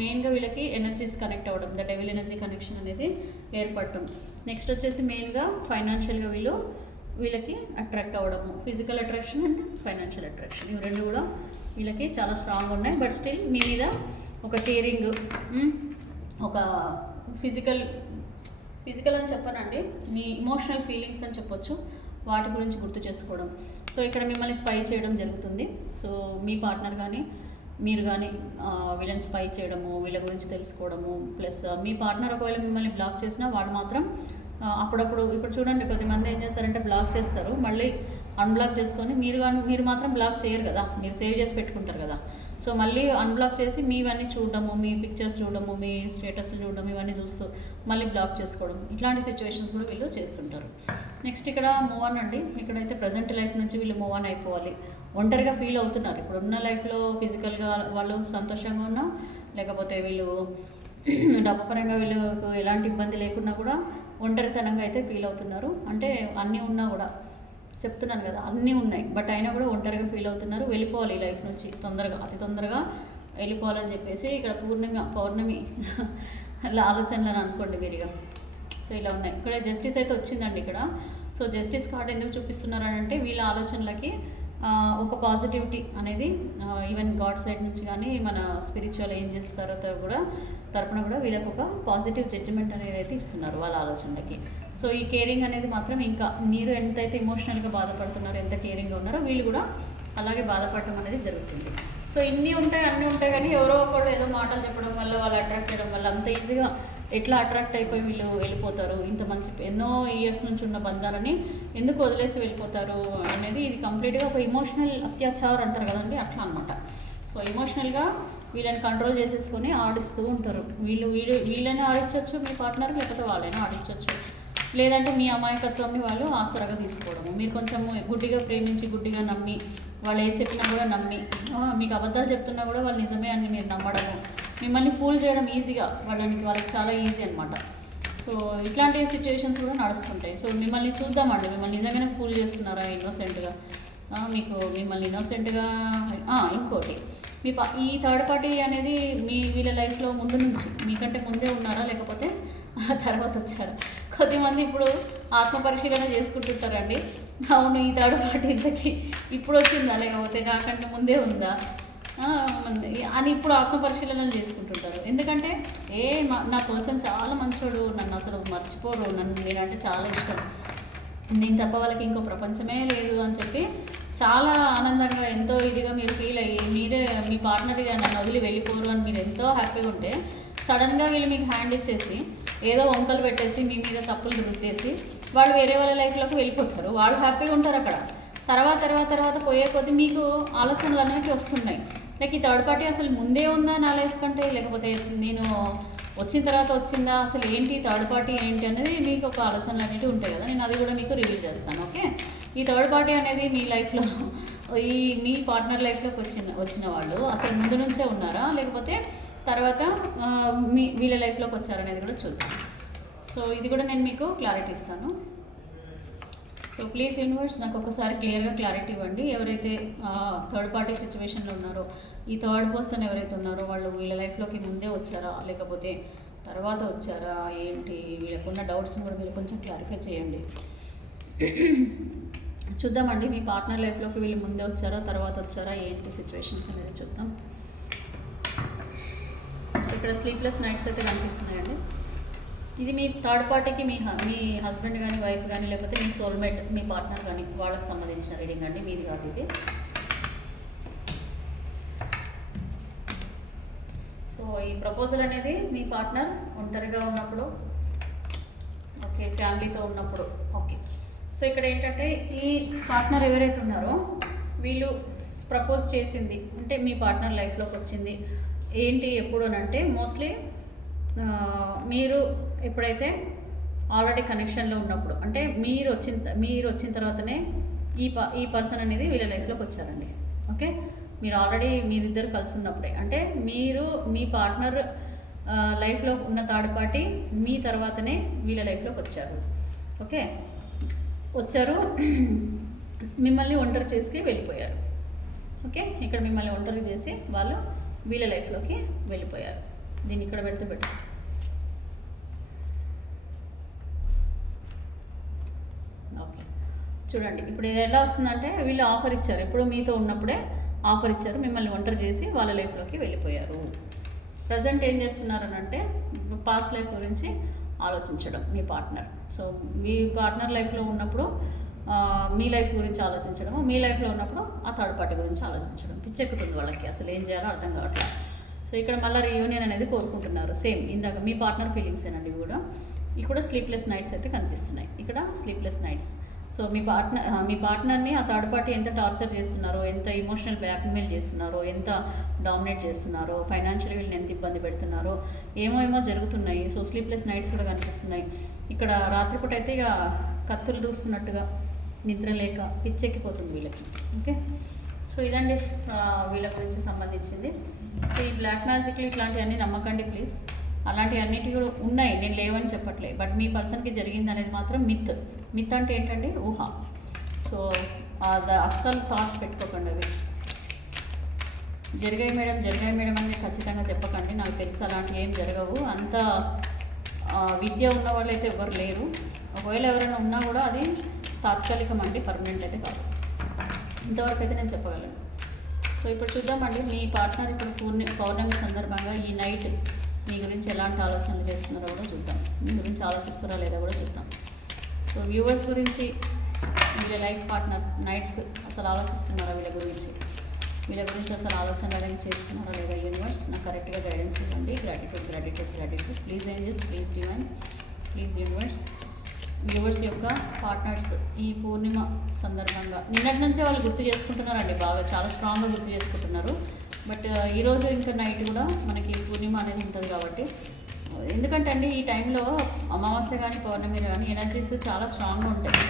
మెయిన్గా వీళ్ళకి ఎనర్జీస్ కనెక్ట్ అవ్వడం, ద డెవిల్ ఎనర్జీ కనెక్షన్ అనేది ఏర్పడటం. నెక్స్ట్ వచ్చేసి మెయిన్గా ఫైనాన్షియల్గా వీళ్ళకి అట్రాక్ట్ అవ్వడము, physical attraction and financial attraction, ఇవి రెండు కూడా వీళ్ళకి చాలా స్ట్రాంగ్ ఉన్నాయి. బట్ స్టిల్ మీ మీద ఒక కేరింగ్, ఒక ఫిజికల్ అని చెప్పనండి, మీ ఇమోషనల్ ఫీలింగ్స్ అని చెప్పొచ్చు, వాటి గురించి గుర్తు చేసుకోవడం. సో ఇక్కడ మిమ్మల్ని స్పై చేయడం జరుగుతుంది. సో మీ పార్ట్నర్ కానీ మీరు కానీ వీళ్ళని స్పై చేయడము, వీళ్ళ గురించి తెలుసుకోవడము. ప్లస్ మీ పార్ట్నర్ ఒకవేళ మిమ్మల్ని బ్లాక్ చేసినా వాళ్ళు మాత్రం అప్పుడప్పుడు, ఇప్పుడు చూడండి కొద్దిమంది ఏం చేస్తారంటే బ్లాక్ చేస్తారు, మళ్ళీ అన్బ్లాక్ చేసుకొని మీరు మాత్రం బ్లాక్ చేయరు కదా, మీరు సేవ్ చేసి పెట్టుకుంటారు కదా. సో మళ్ళీ అన్బ్లాక్ చేసి మీవన్నీ చూడడము, మీ పిక్చర్స్ చూడడము, మీ స్టేటస్లు చూడడం, ఇవన్నీ చూస్తూ మళ్ళీ బ్లాక్ చేసుకోవడం, ఇట్లాంటి సిచ్యువేషన్స్ కూడా వీళ్ళు చేస్తుంటారు. నెక్స్ట్ ఇక్కడ మూవ్ ఆన్ అండి. ఇక్కడైతే ప్రజెంట్ లైఫ్ నుంచి వీళ్ళు మూవ్ ఆన్ అయిపోవాలి. ఒంటరిగా ఫీల్ అవుతున్నారు. ఇప్పుడు ఉన్న లైఫ్లో ఫిజికల్గా వాళ్ళు సంతోషంగా ఉన్నా, లేకపోతే వీళ్ళు డబ్బు పరంగా వీళ్ళకు ఎలాంటి ఇబ్బంది లేకున్నా కూడా ఒంటరితనంగా అయితే ఫీల్ అవుతున్నారు. అంటే అన్నీ ఉన్నా కూడా చెప్తున్నాను కదా, అన్నీ ఉన్నాయి, బట్ అయినా కూడా ఒంటరిగా ఫీల్ అవుతున్నారు. వెళ్ళిపోవాలి ఈ లైఫ్ నుంచి తొందరగా, అతి తొందరగా వెళ్ళిపోవాలని చెప్పేసి ఇక్కడ పౌర్ణమి అలా ఆలోచనలను అనుకోండి మీరుగా. సో ఇలా ఉన్నాయి. ఇక్కడ జస్టిస్ అయితే వచ్చిందండి ఇక్కడ. సో జస్టిస్ కార్డ్ ఎందుకు చూపిస్తున్నారు అని అంటే వీళ్ళ ఆలోచనలకి ఒక పాజిటివిటీ అనేది ఈవెన్ గాడ్ సైడ్ నుంచి కానీ మన స్పిరిచువల్ ఏంజెల్స్ తరపున కూడా వీళ్ళకి ఒక పాజిటివ్ జడ్జిమెంట్ అనేది అయితే ఇస్తున్నారు వాళ్ళ ఆలోచనలకి. సో ఈ కేరింగ్ అనేది మాత్రం ఇంకా మీరు ఎంతైతే ఎమోషనల్గా బాధపడుతున్నారో, ఎంత కేరింగ్గా ఉన్నారో వీళ్ళు కూడా అలాగే బాధపడటం అనేది జరుగుతుంది. సో అన్నీ ఉంటాయి కానీ ఎవరో ఒకళ్ళు ఏదో మాటలు చెప్పడం వల్ల, వాళ్ళు అట్రాక్ట్ చేయడం వల్ల అంత ఈజీగా ఎట్లా అట్రాక్ట్ అయిపోయి వీళ్ళు వెళ్ళిపోతారు, ఇంత మంచి ఎన్నో ఇయర్స్ నుంచి ఉన్న బంధాలని ఎందుకు వదిలేసి వెళ్ళిపోతారు అనేది ఇది కంప్లీట్గా ఒక ఎమోషనల్ అత్యాచారం అంటారు కదండి, అట్లా అనమాట. సో ఎమోషనల్గా వీళ్ళని కంట్రోల్ చేసేసుకొని ఆడిస్తూ ఉంటారు. వీళ్ళని ఆడించవచ్చు మీ పార్ట్నర్, లేకపోతే వాళ్ళైనా ఆడించవచ్చు. లేదంటే మీ అమాయకత్వాన్ని వాళ్ళు ఆసరాగా తీసుకోవడము, మీరు కొంచెం గుడ్డిగా ప్రేమించి గుడ్డిగా నమ్మి వాళ్ళు ఏ చెప్పినా కూడా నమ్మి, మీకు అబద్ధాలు చెప్తున్నా కూడా వాళ్ళు నిజమే అని మీరు నమ్మడము, మిమ్మల్ని ఫూల్ చేయడం ఈజీగా వాళ్ళకి చాలా ఈజీ అనమాట. సో ఇట్లాంటి సిచ్యువేషన్స్ కూడా నడుస్తుంటాయి. సో మిమ్మల్ని చూద్దామండి, మిమ్మల్ని నిజంగానే ఫూల్ చేస్తున్నారా ఇన్నోసెంట్గా, మిమ్మల్ని ఇన్నోసెంట్గా. ఇంకోటి ఈ థర్డ్ పార్టీ అనేది వీళ్ళ లైఫ్లో ముందు నుంచి మీకంటే ముందే ఉన్నారా, లేకపోతే తర్వాత వచ్చారా? కొద్దిమంది ఇప్పుడు ఆత్మపరిశీలన చేసుకుంటుంటారండి. అవును, ఈ థర్డ్ పార్టీ ఇంతకీ ఇప్పుడు వచ్చిందా, లేకపోతే నాకంటే ముందే ఉందా అని ఇప్పుడు ఆత్మపరిశీలనలు చేసుకుంటుంటారు. ఎందుకంటే నా పర్సన్ చాలా మంచోడు, నన్ను అసలు మర్చిపోరు, నేనంటే చాలా ఇష్టం, నేను తప్ప వాళ్ళకి ఇంకో ప్రపంచమే లేదు అని చెప్పి చాలా ఆనందంగా ఎంతో ఇదిగా మీరు ఫీల్ అయ్యి మీ పార్ట్నర్గా నన్ను వదిలి వెళ్ళిపోరు అని మీరు ఎంతో హ్యాపీగా ఉంటే సడన్గా వీళ్ళు మీకు హ్యాండ్ ఇచ్చేసి ఏదో వంకలు పెట్టేసి మీ మీద తప్పులు రుద్దేసి వాళ్ళు వేరే వాళ్ళ లైఫ్లోకి వెళ్ళిపోతారు. వాళ్ళు హ్యాపీగా ఉంటారు అక్కడ. తర్వాత పోయే కొద్దీ మీకు ఆలోచనలు అనేవి వస్తున్నాయి. లైక్ ఈ థర్డ్ పార్టీ అసలు ముందే ఉందా నా లైఫ్ కంటే, లేకపోతే నేను వచ్చిన తర్వాత వచ్చిందా, అసలు ఏంటి థర్డ్ పార్టీ ఏంటి అనేది మీకు ఒక ఆలోచనలు అనేవి ఉంటాయి కదా. నేను అది కూడా మీకు రివీల్ చేస్తాను. ఓకే, ఈ థర్డ్ పార్టీ అనేది మీ లైఫ్లో మీ పార్ట్నర్ లైఫ్లోకి వచ్చిన వాళ్ళు అసలు ముందు నుంచే ఉన్నారా, లేకపోతే తర్వాత వీళ్ళ లైఫ్లోకి వచ్చారనేది కూడా చూద్దాం. సో ఇది కూడా నేను మీకు క్లారిటీ ఇస్తాను. సో ప్లీజ్ యూనివర్స్ నాకు ఒకసారి క్లియర్గా క్లారిటీ ఇవ్వండి. ఎవరైతే థర్డ్ పార్టీ సిచ్యువేషన్లో ఉన్నారో, ఈ థర్డ్ పర్సన్ ఎవరైతే ఉన్నారో వాళ్ళు వీళ్ళ లైఫ్లోకి ముందే వచ్చారా, లేకపోతే తర్వాత వచ్చారా, ఏంటి, వీళ్ళకున్న డౌట్స్ని కూడా మీరు కొంచెం క్లారిఫై చేయండి. చూద్దామండి, మీ పార్ట్నర్ లైఫ్లోకి వీళ్ళు ముందే వచ్చారా, తర్వాత వచ్చారా, ఏంటి సిచ్యువేషన్స్ అనేది చూద్దాం. సో ఇక్కడ స్లీప్లెస్ నైట్స్ అయితే కనిపిస్తున్నాయండి. ఇది మీ థర్డ్ పార్టీకి మీ హస్బెండ్ కానీ, వైఫ్ కానీ, లేకపోతే మీ సోల్మేట్, మీ పార్ట్నర్ కానీ వాళ్ళకి సంబంధించిన రీడింగ్ అండి, మీది కాదు ఇది. సో ఈ ప్రపోజల్ అనేది మీ పార్ట్నర్ ఒంటరిగా ఉన్నప్పుడు, ఓకే, ఫ్యామిలీతో ఉన్నప్పుడు, ఓకే. సో ఇక్కడ ఏంటంటే ఈ పార్ట్నర్ ఎవరైతే ఉన్నారో వీళ్ళు ప్రపోజ్ చేసింది అంటే మీ పార్ట్నర్ లైఫ్లోకి వచ్చింది ఏంటి ఎప్పుడు అని అంటే మోస్ట్లీ మీరు ఎప్పుడైతే ఆల్రెడీ కనెక్షన్లో ఉన్నప్పుడు, అంటే మీరు వచ్చిన తర్వాతనే ఈ పర్సన్ అనేది వీళ్ళ లైఫ్లోకి వచ్చారండి. ఓకే, మీరు ఆల్రెడీ మీరిద్దరు కలిసి ఉన్నప్పుడే, అంటే మీ పార్ట్నర్ లైఫ్లో ఉన్న థర్డ్ పార్టీ మీ తర్వాతనే వీళ్ళ లైఫ్లోకి వచ్చారు. ఓకే, వచ్చారు, మిమ్మల్ని ఒంటరి చేసి వెళ్ళిపోయారు. ఓకే, ఇక్కడ మిమ్మల్ని ఒంటరి చేసి వాళ్ళు వీళ్ళ లైఫ్లోకి వెళ్ళిపోయారు. దీన్ని ఇక్కడ పెడితే బెటర్. ఓకే, చూడండి ఇప్పుడు ఇది ఎలా వస్తుందంటే వీళ్ళు ఆఫర్ ఇచ్చారు, ఇప్పుడు మీతో ఉన్నప్పుడే ఆఫర్ ఇచ్చారు, మిమ్మల్ని ఒంటరి చేసి వాళ్ళ లైఫ్లోకి వెళ్ళిపోయారు. ప్రజెంట్ ఏం చేస్తున్నారు అంటే పాస్ట్ లైఫ్ గురించి ఆలోచించడం మీ పార్ట్నర్. సో మీ పార్ట్నర్ లైఫ్లో ఉన్నప్పుడు మీ లైఫ్ గురించి ఆలోచించడము, మీ లైఫ్లో ఉన్నప్పుడు ఆ థర్డ్ పార్టీ గురించి ఆలోచించడం. పిచ్చెక్కుతుంది వాళ్ళకి, అసలు ఏం చేయాలో అర్థం కావట్లేదు. సో ఇక్కడ మళ్ళీ రీయూనియన్ అనేది కోరుకుంటున్నారు. సేమ్ ఇందాక మీ పార్ట్నర్ ఫీలింగ్స్ ఏనండి ఇవి కూడా. ఇక్కడ స్లీప్లెస్ నైట్స్ అయితే కనిపిస్తున్నాయి. ఇక్కడ స్లీప్లెస్ నైట్స్ సో మీ పార్ట్నర్ని ఆ థర్డ్ పార్టీ ఎంత టార్చర్ చేస్తున్నారో, ఎంత ఇమోషనల్ బ్లాక్మెయిల్ చేస్తున్నారో, ఎంత డామినేట్ చేస్తున్నారో, ఫైనాన్షియల్ వీళ్ళని ఎంత ఇబ్బంది పెడుతున్నారో, ఏమో జరుగుతున్నాయి. సో స్లీప్లెస్ నైట్స్ కూడా కనిపిస్తున్నాయి. ఇక్కడ రాత్రిపూట అయితే ఇక కత్తులు దూస్తున్నట్టుగా నిద్ర లేక పిచ్చెక్కిపోతుంది వీళ్ళకి. ఓకే, సో ఇదండి వీళ్ళ గురించి సంబంధించింది. సో ఈ బ్లాక్ మ్యాజిక్లు ఇట్లాంటివన్నీ నమ్మకండి ప్లీజ్. అలాంటివన్నిటి కూడా ఉన్నాయి, నేను లేవని చెప్పట్లే. బట్ మీ పర్సన్కి జరిగింది అనేది మాత్రం మిత్ అంటే ఏంటండి, ఊహ. సో అస్సలు థాట్స్ పెట్టుకోకండి. అవి జరిగాయి మేడం అని ఖచ్చితంగా చెప్పకండి. నాకు తెలుసు అలాంటివి ఏం జరగవు. అంత విద్య ఉన్న వాళ్ళు అయితే ఎవరు లేరు. ఒకవేళ ఎవరైనా ఉన్నా కూడా అది తాత్కాలికం అండి, పర్మనెంట్ అయితే కాదు. ఇంతవరకు అయితే నేను చెప్పగలను. సో ఇప్పుడు చూద్దామండి, మీ పార్ట్నర్ ఇప్పుడు పౌర్ణమి సందర్భంగా ఈ నైట్ మీ గురించి ఎలాంటి ఆలోచనలు చేస్తున్నారో కూడా చూద్దాం. మీ గురించి ఆలోచిస్తారా లేదా కూడా చూద్దాం. సో వ్యూవర్స్ గురించి, వీళ్ళ లైఫ్ పార్ట్నర్ నైట్స్ అసలు ఆలోచిస్తున్నారా వీళ్ళ గురించి అసలు ఆలోచన అనేది చేస్తున్నారా లేదా? యూనివర్స్ నాకు కరెక్ట్గా గైడెన్స్ ఇవ్వండి. Gratitude. Please angels, please divine, please universe. Viewers యొక్క పార్ట్నర్స్ ఈ పూర్ణిమ సందర్భంగా నిన్నటి నుంచే వాళ్ళు గుర్తు చేసుకుంటున్నారండి, బాగా చాలా స్ట్రాంగ్గా గుర్తు చేసుకుంటున్నారు. బట్ ఈరోజు ఇంకా నైట్ కూడా మనకి పూర్ణిమ అనేది ఉంటుంది కాబట్టి, ఎందుకంటే అండి ఈ టైంలో అమావాస్య కానీ పౌర్ణమి కానీ ఎనర్జీస్ చాలా స్ట్రాంగ్గా ఉంటాయి.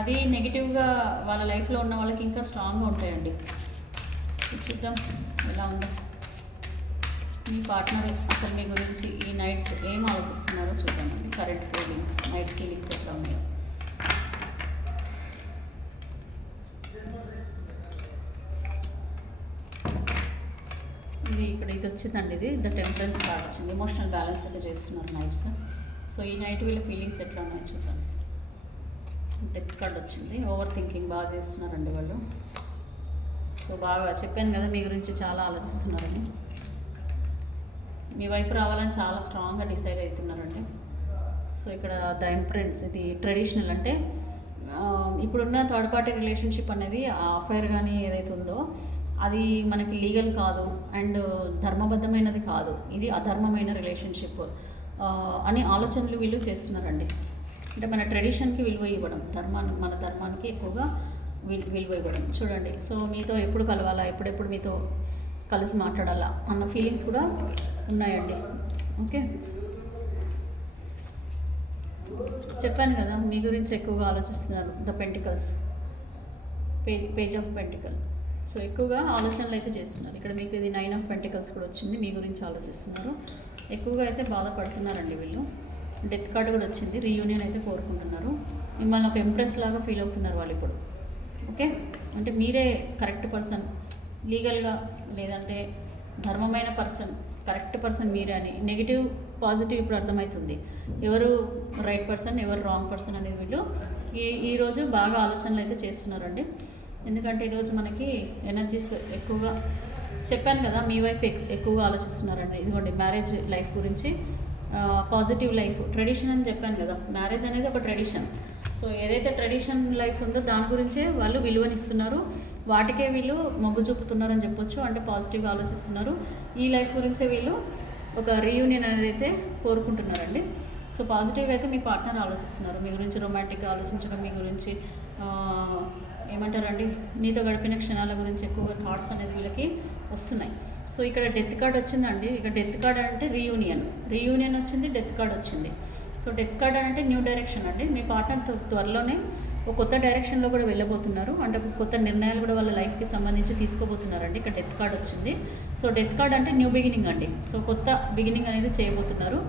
అది నెగిటివ్గా వాళ్ళ లైఫ్లో ఉన్న వాళ్ళకి ఇంకా స్ట్రాంగ్గా ఉంటాయండి. చూద్దాం ఎలా ఉందో. మీ పార్ట్నర్ అసలు మీ గురించి ఈ నైట్స్ ఏం ఆలోచిస్తున్నారో చూద్దామండి. కరెంట్ ఫీలింగ్స్, నైట్ ఫీలింగ్స్ ఎట్లా ఉన్నాయో. ఇది వచ్చిందండి, ఇది టెంపరెన్స్ కార్డ్ వచ్చింది. ఎమోషనల్ బ్యాలెన్స్ అయితే చేస్తున్నారు నైట్స్. సో ఈ నైట్ వీళ్ళ ఫీలింగ్స్ ఎట్లా ఉన్నాయో చూద్దాం. డెత్ కార్డ్ వచ్చింది. ఓవర్ థింకింగ్ బాగా చేస్తున్నారండి వాళ్ళు. సో బాగా చెప్పాను కదా, మీ గురించి చాలా ఆలోచిస్తున్నారండి. మీ వైపు రావాలని చాలా స్ట్రాంగ్గా డిసైడ్ అవుతున్నారండి. సో ఇక్కడ ద ఇంప్రెంట్స్, ఇది ట్రెడిషనల్ అంటే ఇప్పుడున్న థర్డ్ పార్టీ రిలేషన్షిప్ అనేది ఆ అఫైర్ కానీ ఏదైతే ఉందో అది మనకి లీగల్ కాదు అండ్ ధర్మబద్ధమైనది కాదు, ఇది అధర్మమైన రిలేషన్షిప్ అని ఆలోచనలు వీళ్ళు చేస్తున్నారండి. అంటే మన ట్రెడిషన్కి విలువ ఇవ్వడం, మన ధర్మానికి ఎక్కువగా విలువ ఇవ్వడం. చూడండి, సో మీతో ఎప్పుడు కలవాలా, ఎప్పుడెప్పుడు మీతో కలిసి మాట్లాడాలా అన్న ఫీలింగ్స్ కూడా ఉన్నాయండి. ఓకే, చెప్పాను కదా మీ గురించి ఎక్కువగా ఆలోచిస్తున్నారు. The pentacles, page of pentacle. So ఎక్కువగా ఆలోచనలు అయితే చేస్తున్నారు. ఇక్కడ మీకు ఇది 9 ఆఫ్ పెంటికల్స్ కూడా వచ్చింది. మీ గురించి ఆలోచిస్తున్నారు, ఎక్కువగా అయితే బాధపడుతున్నారండి వీళ్ళు. డెత్ కార్డు కూడా వచ్చింది. రీయూనియన్ అయితే కోరుకుంటున్నారు. మిమ్మల్ని ఒక ఎంప్రెస్ లాగా ఫీల్ అవుతున్నారు వాళ్ళు ఇప్పుడు. ఓకే, అంటే మీరే కరెక్ట్ పర్సన్, లీగల్గా లేదంటే ధర్మమైన పర్సన్, కరెక్ట్ పర్సన్ మీరే అని. నెగిటివ్ పాజిటివ్ ఇప్పుడు అర్థమవుతుంది, ఎవరు రైట్ పర్సన్ ఎవరు రాంగ్ పర్సన్ అనేది వీళ్ళు ఈరోజు బాగా ఆలోచనలు అయితే చేస్తున్నారండి. ఎందుకంటే ఈరోజు మనకి ఎనర్జీస్ ఎక్కువగా చెప్పాను కదా, మీ వైపు ఎక్కువగా ఆలోచిస్తున్నారండి. ఇదిగోండి మ్యారేజ్ లైఫ్ గురించి, పాజిటివ్ లైఫ్, ట్రెడిషన్ అని చెప్పాను కదా, మ్యారేజ్ అనేది ఒక ట్రెడిషన్. సో ఏదైతే ట్రెడిషన్ లైఫ్ ఉందో దాని గురించే వాళ్ళు విలువనిస్తున్నారు, వాటికే వీళ్ళు మొగ్గు చూపుతున్నారని చెప్పొచ్చు. అంటే పాజిటివ్గా ఆలోచిస్తున్నారు. ఈ లైఫ్ గురించే వీళ్ళు ఒక రీయూనియన్ అనేది అయితే కోరుకుంటున్నారండి. సో పాజిటివ్గా అయితే మీ పార్ట్నర్ ఆలోచిస్తున్నారు. మీ గురించి రొమాంటిక్గా ఆలోచించడం, మీ గురించి ఏమంటారండి మీతో గడిపిన క్షణాల గురించి ఎక్కువగా థాట్స్ అనేది వీళ్ళకి వస్తున్నాయి. సో ఇక్కడ డెత్ కార్డ్ వచ్చిందండి. ఇక డెత్ కార్డ్ అంటే రీయూనియన్ వచ్చింది, డెత్ కార్డ్ వచ్చింది. సో డెత్ కార్డ్ అంటే న్యూ డైరెక్షన్ అండి. మీ పార్ట్నర్ త్వరలోనే ఒక కొత్త డైరెక్షన్లో కూడా వెళ్ళబోతున్నారు. అంటే కొత్త నిర్ణయాలు కూడా వాళ్ళ లైఫ్కి సంబంధించి తీసుకోబోతున్నారండి. ఇక్కడ డెత్ కార్డ్ వచ్చింది. సో డెత్ కార్డ్ అంటే న్యూ బిగినింగ్ అండి. సో కొత్త బిగినింగ్ అనేది చేయబోతున్నారు.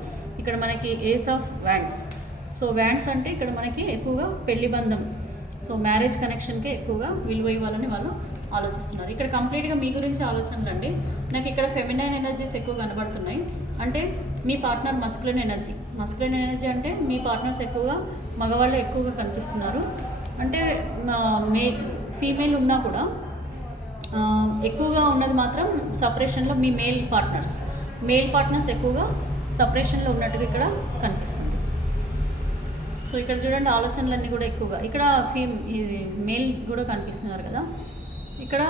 ఇక్కడ మనకి ace of wands. So wands అంటే ఇక్కడ మనకి ఎక్కువగా పెళ్లి బంధం, సో మ్యారేజ్ కనెక్షన్కే ఎక్కువగా విలువ ఇవ్వాలని వాళ్ళు ఆలోచిస్తున్నారు. ఇక్కడ కంప్లీట్గా మీ గురించి ఆలోచనలు అండి. నాకు ఇక్కడ ఫెమినైన్ ఎనర్జీస్ ఎక్కువ కనబడుతున్నాయి. అంటే మీ పార్ట్నర్ మస్కులైన్ ఎనర్జీ అంటే మీ పార్ట్నర్స్ ఎక్కువగా మగవాళ్ళు ఎక్కువగా కనిపిస్తున్నారు. అంటే ఫీమేల్ ఉన్నా కూడా ఎక్కువగా ఉన్నది మాత్రం సపరేషన్లో మీ మేల్ పార్ట్నర్స్ ఎక్కువగా సపరేషన్లో ఉన్నట్టుగా ఇక్కడ కనిపిస్తుంది. సో ఇక్కడ చూడండి ఆలోచనలన్నీ కూడా ఎక్కువగా ఇక్కడ ఇది మేల్ కూడా కనిపిస్తున్నారు కదా. ఇక్కడ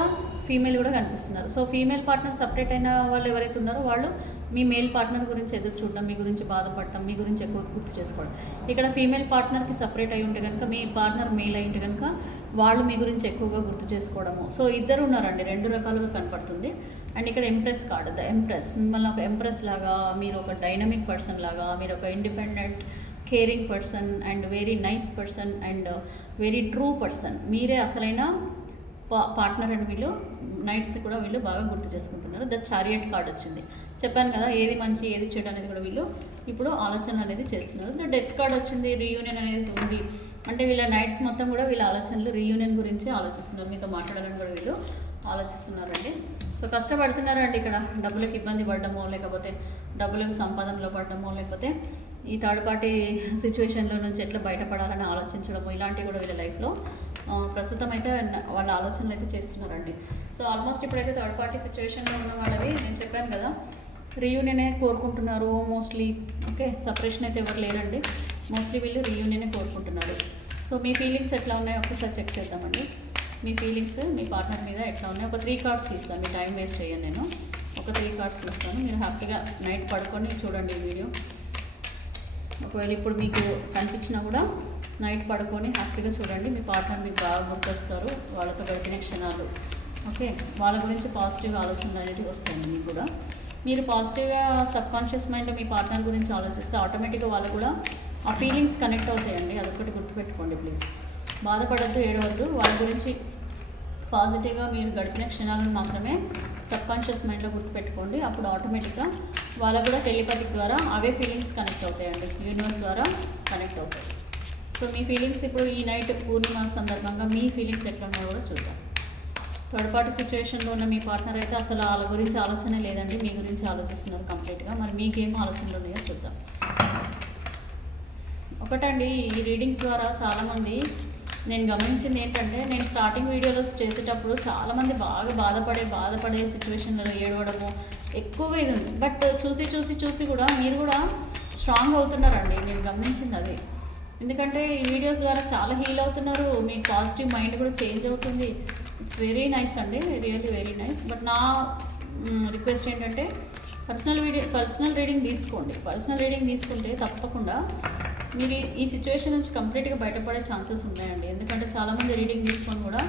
ఫీమేల్ కూడా కనిపిస్తున్నారు. సో ఫీమేల్ పార్ట్నర్ సపరేట్ అయిన వాళ్ళు ఎవరైతే ఉన్నారో వాళ్ళు మీ మేల్ పార్ట్నర్ గురించి ఎదురు చూడడం, మీ గురించి బాధపడటం, మీ గురించి ఎక్కువ గుర్తు చేసుకోవడం. ఇక్కడ ఫీమేల్ పార్ట్నర్కి సపరేట్ అయి ఉంటే కనుక, మీ పార్ట్నర్ మేల్ అయి ఉంటే కనుక వాళ్ళు మీ గురించి ఎక్కువగా గుర్తు చేసుకోవడము. సో ఇద్దరు ఉన్నారండి, 2 రకాలుగా కనపడుతుంది. అండ్ ఇక్కడ ఎంప్రెస్ కార్డు, ద ఎంప్రెస్, మిమ్మల్ని ఒక ఎంప్రెస్ లాగా, మీరు ఒక డైనమిక్ పర్సన్ లాగా, మీరు ఒక independent caring person and very nice person and very true person, మీరే అసలైన పార్ట్నర్ అని వీళ్ళు నైట్స్ కూడా వీళ్ళు బాగా గుర్తు చేసుకుంటున్నారు. ద చారియట్ కార్డ్ వచ్చింది. చెప్పాను కదా, ఏది మంచి ఏది చెడు అనేది కూడా వీళ్ళు ఇప్పుడు ఆలోచన అనేది చేస్తున్నారు. ద డెత్ కార్డ్ వచ్చింది. రీయూనియన్ అనేది ఉంది. అంటే వీళ్ళ నైట్స్ మొత్తం కూడా వీళ్ళ ఆలోచనలు రీయూనియన్ గురించి ఆలోచిస్తున్నారు, మీతో మాట్లాడాలని కూడా వీళ్ళు ఆలోచిస్తున్నారండి. సో కష్టపడుతున్నారండి ఇక్కడ, డబ్బులకు ఇబ్బంది పడడమో, లేకపోతే డబ్బులకు సంపాదనలో పడడమో, లేకపోతే ఈ థర్డ్ పార్టీ సిచ్యువేషన్లో నుంచి ఎట్లా బయటపడాలని ఆలోచించడము, ఇలాంటివి కూడా వీళ్ళ లైఫ్లో ప్రస్తుతం అయితే వాళ్ళ ఆలోచనలు అయితే చేస్తున్నారండి. సో ఆల్మోస్ట్ ఇప్పుడైతే థర్డ్ పార్టీ సిచ్యువేషన్లో ఉన్న వాళ్ళవి నేను చెప్పాను కదా, రీయూనియనే కోరుకుంటున్నారు మోస్ట్లీ. ఓకే, సపరేషన్ అయితే ఎవరు లేరండి, మోస్ట్లీ వీళ్ళు రీయూనియనే కోరుకుంటున్నారు. సో మీ ఫీలింగ్స్ ఎట్లా ఉన్నాయో ఒకసారి చెక్ చేద్దామండి. మీ ఫీలింగ్స్ మీ పార్ట్నర్ మీద ఎట్లా ఉన్నాయి. ఒక 3 కార్డ్స్ తీస్తాను, మీ టైం వేస్ట్ చేయను నేను. ఒక 3 కార్డ్స్ తీస్తాను, మీరు హ్యాపీగా నైట్ పడుకొని చూడండి ఈ వీడియో. ఒకవేళ ఇప్పుడు మీకు కనిపించినా కూడా నైట్ పడుకొని హ్యాపీగా చూడండి. మీ పార్ట్నర్ మీకు బాగా గుర్తొస్తారు, వాళ్ళతో గడిపిన క్షణాలు. ఓకే, వాళ్ళ గురించి పాజిటివ్ ఆలోచనలు అనేవి వస్తాయండి మీకు కూడా. మీరు పాజిటివ్గా సబ్కాన్షియస్ మైండ్లో మీ పార్ట్నర్ గురించి ఆలోచిస్తే ఆటోమేటిక్గా వాళ్ళు కూడా ఆ ఫీలింగ్స్ కనెక్ట్ అవుతాయండి. అదొకటి గుర్తుపెట్టుకోండి ప్లీజ్. బాధపడద్దు, ఏడవద్దు. వాళ్ళ గురించి పాజిటివ్గా మీరు గడిపిన క్షణాలను మాత్రమే సబ్కాన్షియస్ మైండ్లో గుర్తుపెట్టుకోండి. అప్పుడు ఆటోమేటిక్గా వాళ్ళకు కూడా టెలిపతిక్ ద్వారా అవే ఫీలింగ్స్ కనెక్ట్ అవుతాయండి, యూనివర్స్ ద్వారా కనెక్ట్ అవుతాయి. సో మీ ఫీలింగ్స్ ఇప్పుడు ఈ నైట్ పూర్ణిమ సందర్భంగా మీ ఫీలింగ్స్ ఎట్లా ఉన్నాయో కూడా చూద్దాం. థర్డ్ పార్టీ సిచ్యువేషన్లో ఉన్న మీ పార్ట్నర్ అయితే అసలు వాళ్ళ గురించి ఆలోచనే లేదండి, మీ గురించి ఆలోచిస్తున్నారు కంప్లీట్గా. మరి మీకేం ఆలోచనలు ఉన్నాయో చూద్దాం. ఒకటండి, ఈ రీడింగ్స్ ద్వారా చాలామంది నేను గమనించింది ఏంటంటే, నేను స్టార్టింగ్ వీడియోలో చేసేటప్పుడు చాలామంది బాగా బాధపడే సిచ్యువేషన్లలో ఏడవడము ఎక్కువగా ఇది ఉంది. బట్ చూసి కూడా మీరు కూడా స్ట్రాంగ్ అవుతున్నారండి, నేను గమనించింది అదే. ఎందుకంటే ఈ వీడియోస్ ద్వారా చాలా హీల్ అవుతున్నారు, మీ పాజిటివ్ మైండ్ కూడా చేంజ్ అవుతుంది. ఇట్స్ వెరీ నైస్ అండి, రియల్లీ వెరీ నైస్. బట్ నా రిక్వెస్ట్ ఏంటంటే, పర్సనల్ రీడింగ్ తీసుకోండి. పర్సనల్ రీడింగ్ తీసుకుంటే తప్పకుండా మీరు ఈ సిచ్యువేషన్ నుంచి కంప్లీట్గా బయటపడే ఛాన్సెస్ ఉన్నాయండి. ఎందుకంటే చాలామంది రీడింగ్ తీసుకొని కూడా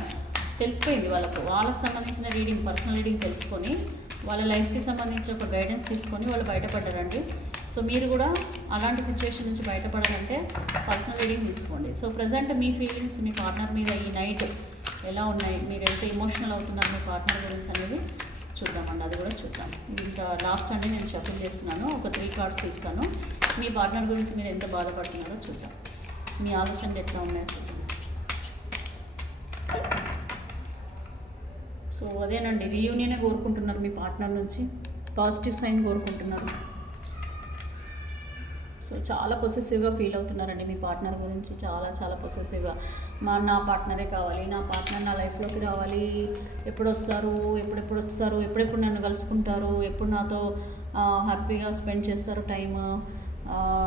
తెలిసిపోయింది వాళ్ళకు సంబంధించిన రీడింగ్, పర్సనల్ రీడింగ్ తెలుసుకొని వాళ్ళ లైఫ్కి సంబంధించి ఒక గైడెన్స్ తీసుకొని వాళ్ళు బయటపడ్డారండి. సో మీరు కూడా అలాంటి సిచ్యువేషన్ నుంచి బయటపడాలంటే పర్సనల్ రీడింగ్ తీసుకోండి. సో ప్రజెంట్ మీ ఫీలింగ్స్ మీ పార్ట్నర్ మీద ఈ నైట్ ఎలా ఉన్నాయి, మీరు ఎంత ఎమోషనల్ అవుతున్నారు మీ పార్ట్నర్ గురించి అనేది చూద్దామండి. అది కూడా చూద్దాం. ఇంకా లాస్ట్ అండి నేను షఫుల్ చేస్తున్నాను, ఒక 3 కార్డ్స్ తీస్తాను. మీ పార్ట్నర్ గురించి మీరు ఎంత బాధపడుతున్నారో చూద్దాం, మీ ఆలోచనలు ఎట్లా ఉన్నాయో చూద్దాం. సో అదేనండి, రీయూనియనే కోరుకుంటున్నారు మీ పార్ట్నర్ నుంచి, పాజిటివ్ సైన్ కోరుకుంటున్నారు. సో చాలా పొసెసివ్గా ఫీల్ అవుతున్నారండి మీ పార్ట్నర్ గురించి, చాలా పొసెసివ్గా. నా పార్ట్నరే కావాలి, నా పార్ట్నర్ నా లైఫ్లోకి రావాలి, ఎప్పుడు వస్తారు, ఎప్పుడెప్పుడు నన్ను కలుసుకుంటారు, ఎప్పుడు నాతో హ్యాపీగా స్పెండ్ చేస్తారు టైమ్,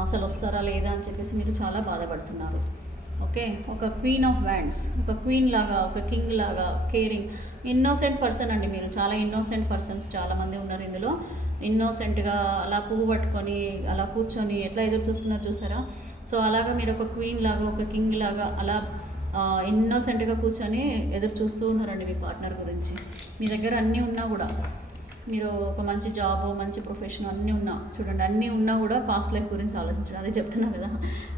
అసలు వస్తారా లేదా అని చెప్పేసి మీరు చాలా బాధపడుతున్నారు. ఓకే, ఒక క్వీన్ ఆఫ్ వ్యాండ్స్, ఒక క్వీన్ లాగా, ఒక కింగ్ లాగా, కేరింగ్, ఇన్నోసెంట్ పర్సన్ అండి మీరు. చాలా ఇన్నోసెంట్ పర్సన్స్ చాలామంది ఉన్నారు ఇందులో. ఇన్నోసెంట్గా అలా పువ్వు పట్టుకొని అలా కూర్చొని ఎట్లా ఎదురు చూస్తున్నారు చూసారా. సో అలాగా మీరు ఒక క్వీన్ లాగా, ఒక కింగ్ లాగా అలా ఇన్నోసెంట్గా కూర్చొని ఎదురు చూస్తూ ఉన్నారండి మీ పార్ట్నర్ గురించి. మీ దగ్గర అన్నీ ఉన్నా కూడా, మీరు ఒక మంచి జాబ్, మంచి ప్రొఫెషన్ అన్నీ ఉన్నా చూడండి, అన్నీ ఉన్నా కూడా పాస్ట్ లైఫ్ గురించి ఆలోచించడం, అదే చెప్తున్నా కదా.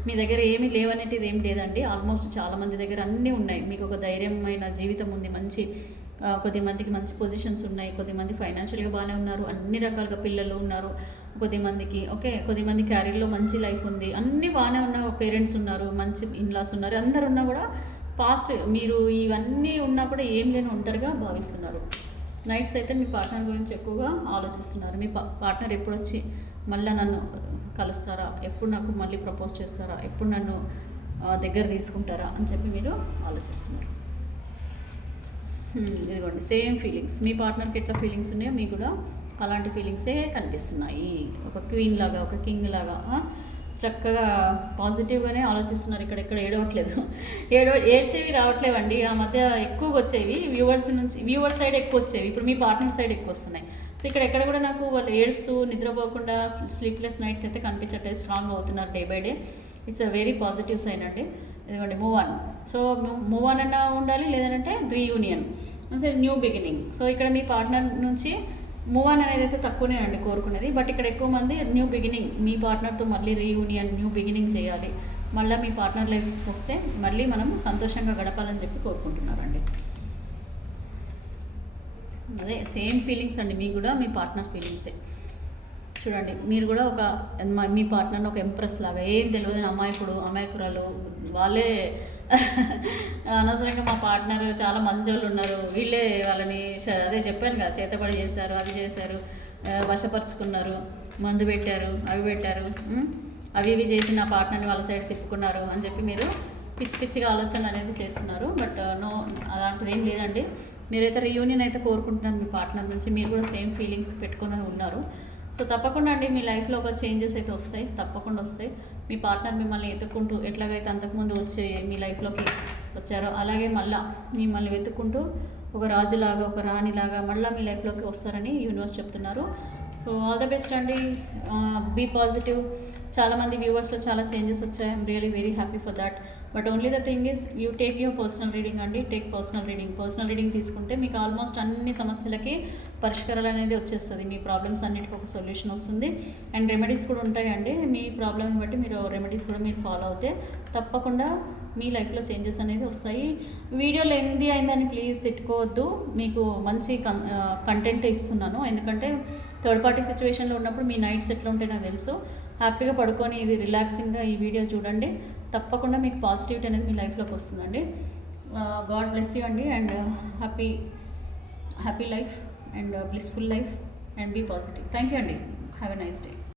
మీ దగ్గర ఏమీ లేవనేటిది ఏం లేదండి. ఆల్మోస్ట్ చాలామంది దగ్గర అన్నీ ఉన్నాయి. మీకు ఒక ధైర్యమైన జీవితం ఉంది, మంచి కొద్దిమందికి మంచి పొజిషన్స్ ఉన్నాయి, కొద్దిమంది ఫైనాన్షియల్గా బాగానే ఉన్నారు, అన్ని రకాలుగా పిల్లలు ఉన్నారు కొద్దిమందికి. ఓకే, కొద్దిమంది క్యారీర్లో మంచి లైఫ్ ఉంది, అన్నీ బాగానే ఉన్న పేరెంట్స్ ఉన్నారు, మంచి ఇన్లాస్ ఉన్నారు. అందరు ఉన్నా కూడా పాస్ట్ మీరు ఇవన్నీ ఉన్నా కూడా ఏం లేని ఒంటరిగా భావిస్తున్నారు. నైట్స్ అయితే మీ పార్ట్నర్ గురించి ఎక్కువగా ఆలోచిస్తున్నారు. మీ పార్ట్నర్ ఎప్పుడు వచ్చి మళ్ళీ నన్ను కలుస్తారా, ఎప్పుడు నాకు మళ్ళీ ప్రపోజ్ చేస్తారా, ఎప్పుడు నన్ను దగ్గర తీసుకుంటారా అని చెప్పి మీరు ఆలోచిస్తున్నారు. ఇదిగోండి, సేమ్ ఫీలింగ్స్ మీ పార్ట్నర్కి ఎట్లా ఫీలింగ్స్ ఉన్నాయో మీకు కూడా అలాంటి ఫీలింగ్సే కనిపిస్తున్నాయి. ఒక క్వీన్ లాగా, ఒక కింగ్ లాగా చక్కగా పాజిటివ్గానే ఆలోచిస్తున్నారు. ఇక్కడ ఏడవట్లేదు, ఏడ్చేవి రావట్లేవండి. ఆ మధ్య ఎక్కువగా వచ్చేవి వ్యూవర్స్ సైడ్ ఎక్కువ వచ్చేవి, ఇప్పుడు మీ పార్ట్నర్ సైడ్ ఎక్కువ వస్తున్నాయి. సో ఎక్కడ కూడా నాకు వాళ్ళు ఏడుస్తూ నిద్రపోకుండా స్లీప్లెస్ నైట్స్ అయితే కనిపించట్లేదు, స్ట్రాంగ్ అవుతున్నారు day by day. It's a very positive sign అండి. ఇదిగోండి move on. So move on అన్నా ఉండాలి, లేదంటే రీయూనియన్, అసలు న్యూ బిగినింగ్. సో ఇక్కడ మీ పార్ట్నర్ నుంచి మూవ్ ఆన్ అనేది అయితే తక్కువనే అండి కోరుకునేది, బట్ ఇక్కడ ఎక్కువ మంది న్యూ బిగినింగ్, మీ పార్ట్నర్తో మళ్ళీ రీయూనియన్, న్యూ బిగినింగ్ చేయాలి, మళ్ళీ మీ పార్ట్నర్ లైఫ్ వస్తే మళ్ళీ మనం సంతోషంగా గడపాలని చెప్పి కోరుకుంటున్నారండి. అదే సేమ్ ఫీలింగ్స్ అండి, మీకు కూడా మీ పార్ట్నర్ ఫీలింగ్సే. చూడండి, మీరు కూడా మీ పార్ట్నర్ని ఒక ఎంప్రెస్ లాగా, ఏం తెలియదు అమాయకురాలు వాళ్ళే అనవసరంగా మా పార్ట్నర్ చాలా మంచోళ్ళు ఉన్నారు, వీళ్ళే వాళ్ళని అదే చెప్పాను కదా, చేతబడి చేశారు, అది చేశారు, వశపరుచుకున్నారు, మందు పెట్టారు, అవి పెట్టారు, అవి ఇవి చేసి నా పార్ట్నర్ని వాళ్ళ సైడ్ తిప్పుకున్నారు అని చెప్పి మీరు పిచ్చిగా ఆలోచనలు అనేది చేస్తున్నారు. బట్ నో, అలాంటిది ఏం లేదండి. మీరైతే రీయూనియన్ అయితే కోరుకుంటున్నారు మీ పార్ట్నర్ నుంచి, మీరు కూడా సేమ్ ఫీలింగ్స్ పెట్టుకుని ఉన్నారు. సో తప్పకుండా అండి మీ లైఫ్లో ఒక చేంజెస్ అయితే వస్తాయి, తప్పకుండా వస్తాయి. మీ పార్ట్నర్ మిమ్మల్ని వెతుక్కుంటూ ఎట్లాగైతే అంతకుముందు మీ లైఫ్లోకి వచ్చారో అలాగే మిమ్మల్ని వెతుక్కుంటూ ఒక రాజులాగా, ఒక రాణిలాగా మళ్ళీ మీ లైఫ్లోకి వస్తారని యూనివర్స్ చెప్తున్నారు. సో ఆల్ ద బెస్ట్ అండి, బీ పాజిటివ్. చాలామంది వ్యూవర్స్లో చాలా చేంజెస్ వచ్చాయి. I'm really very happy for that. But only the thing is you take your personal reading అండి. టేక్ పర్సనల్ రీడింగ్ తీసుకుంటే మీకు ఆల్మోస్ట్ అన్ని సమస్యలకి పరిష్కారాలు అనేది వచ్చేస్తుంది. మీ ప్రాబ్లమ్స్ అన్నిటికీ ఒక సొల్యూషన్ వస్తుంది. అండ్ రెమెడీస్ కూడా ఉంటాయండి. మీ ప్రాబ్లమ్ని బట్టి మీరు రెమెడీస్ కూడా మీరు ఫాలో అవుతే తప్పకుండా మీ లైఫ్లో చేంజెస్ అనేది వస్తాయి. వీడియో లెంగ్తీ అయిందని ప్లీజ్ తిట్టుకోవద్దు, మీకు మంచి కంటెంట్ ఇస్తున్నాను. ఎందుకంటే థర్డ్ పార్టీ సిచ్యువేషన్లో ఉన్నప్పుడు మీ నైట్స్ ఎట్లా ఉంటాయో నాకు తెలుసు. హ్యాపీగా పడుకొని ఇది రిలాక్సింగ్గా ఈ వీడియో చూడండి, తప్పకుండా మీకు పాజిటివిటీ అనేది మీ లైఫ్లోకి వస్తుందండి. గాడ్ బ్లెస్ యూ అండి, and happy life and blissful life and be positive. Thank you అండి. Have a nice day.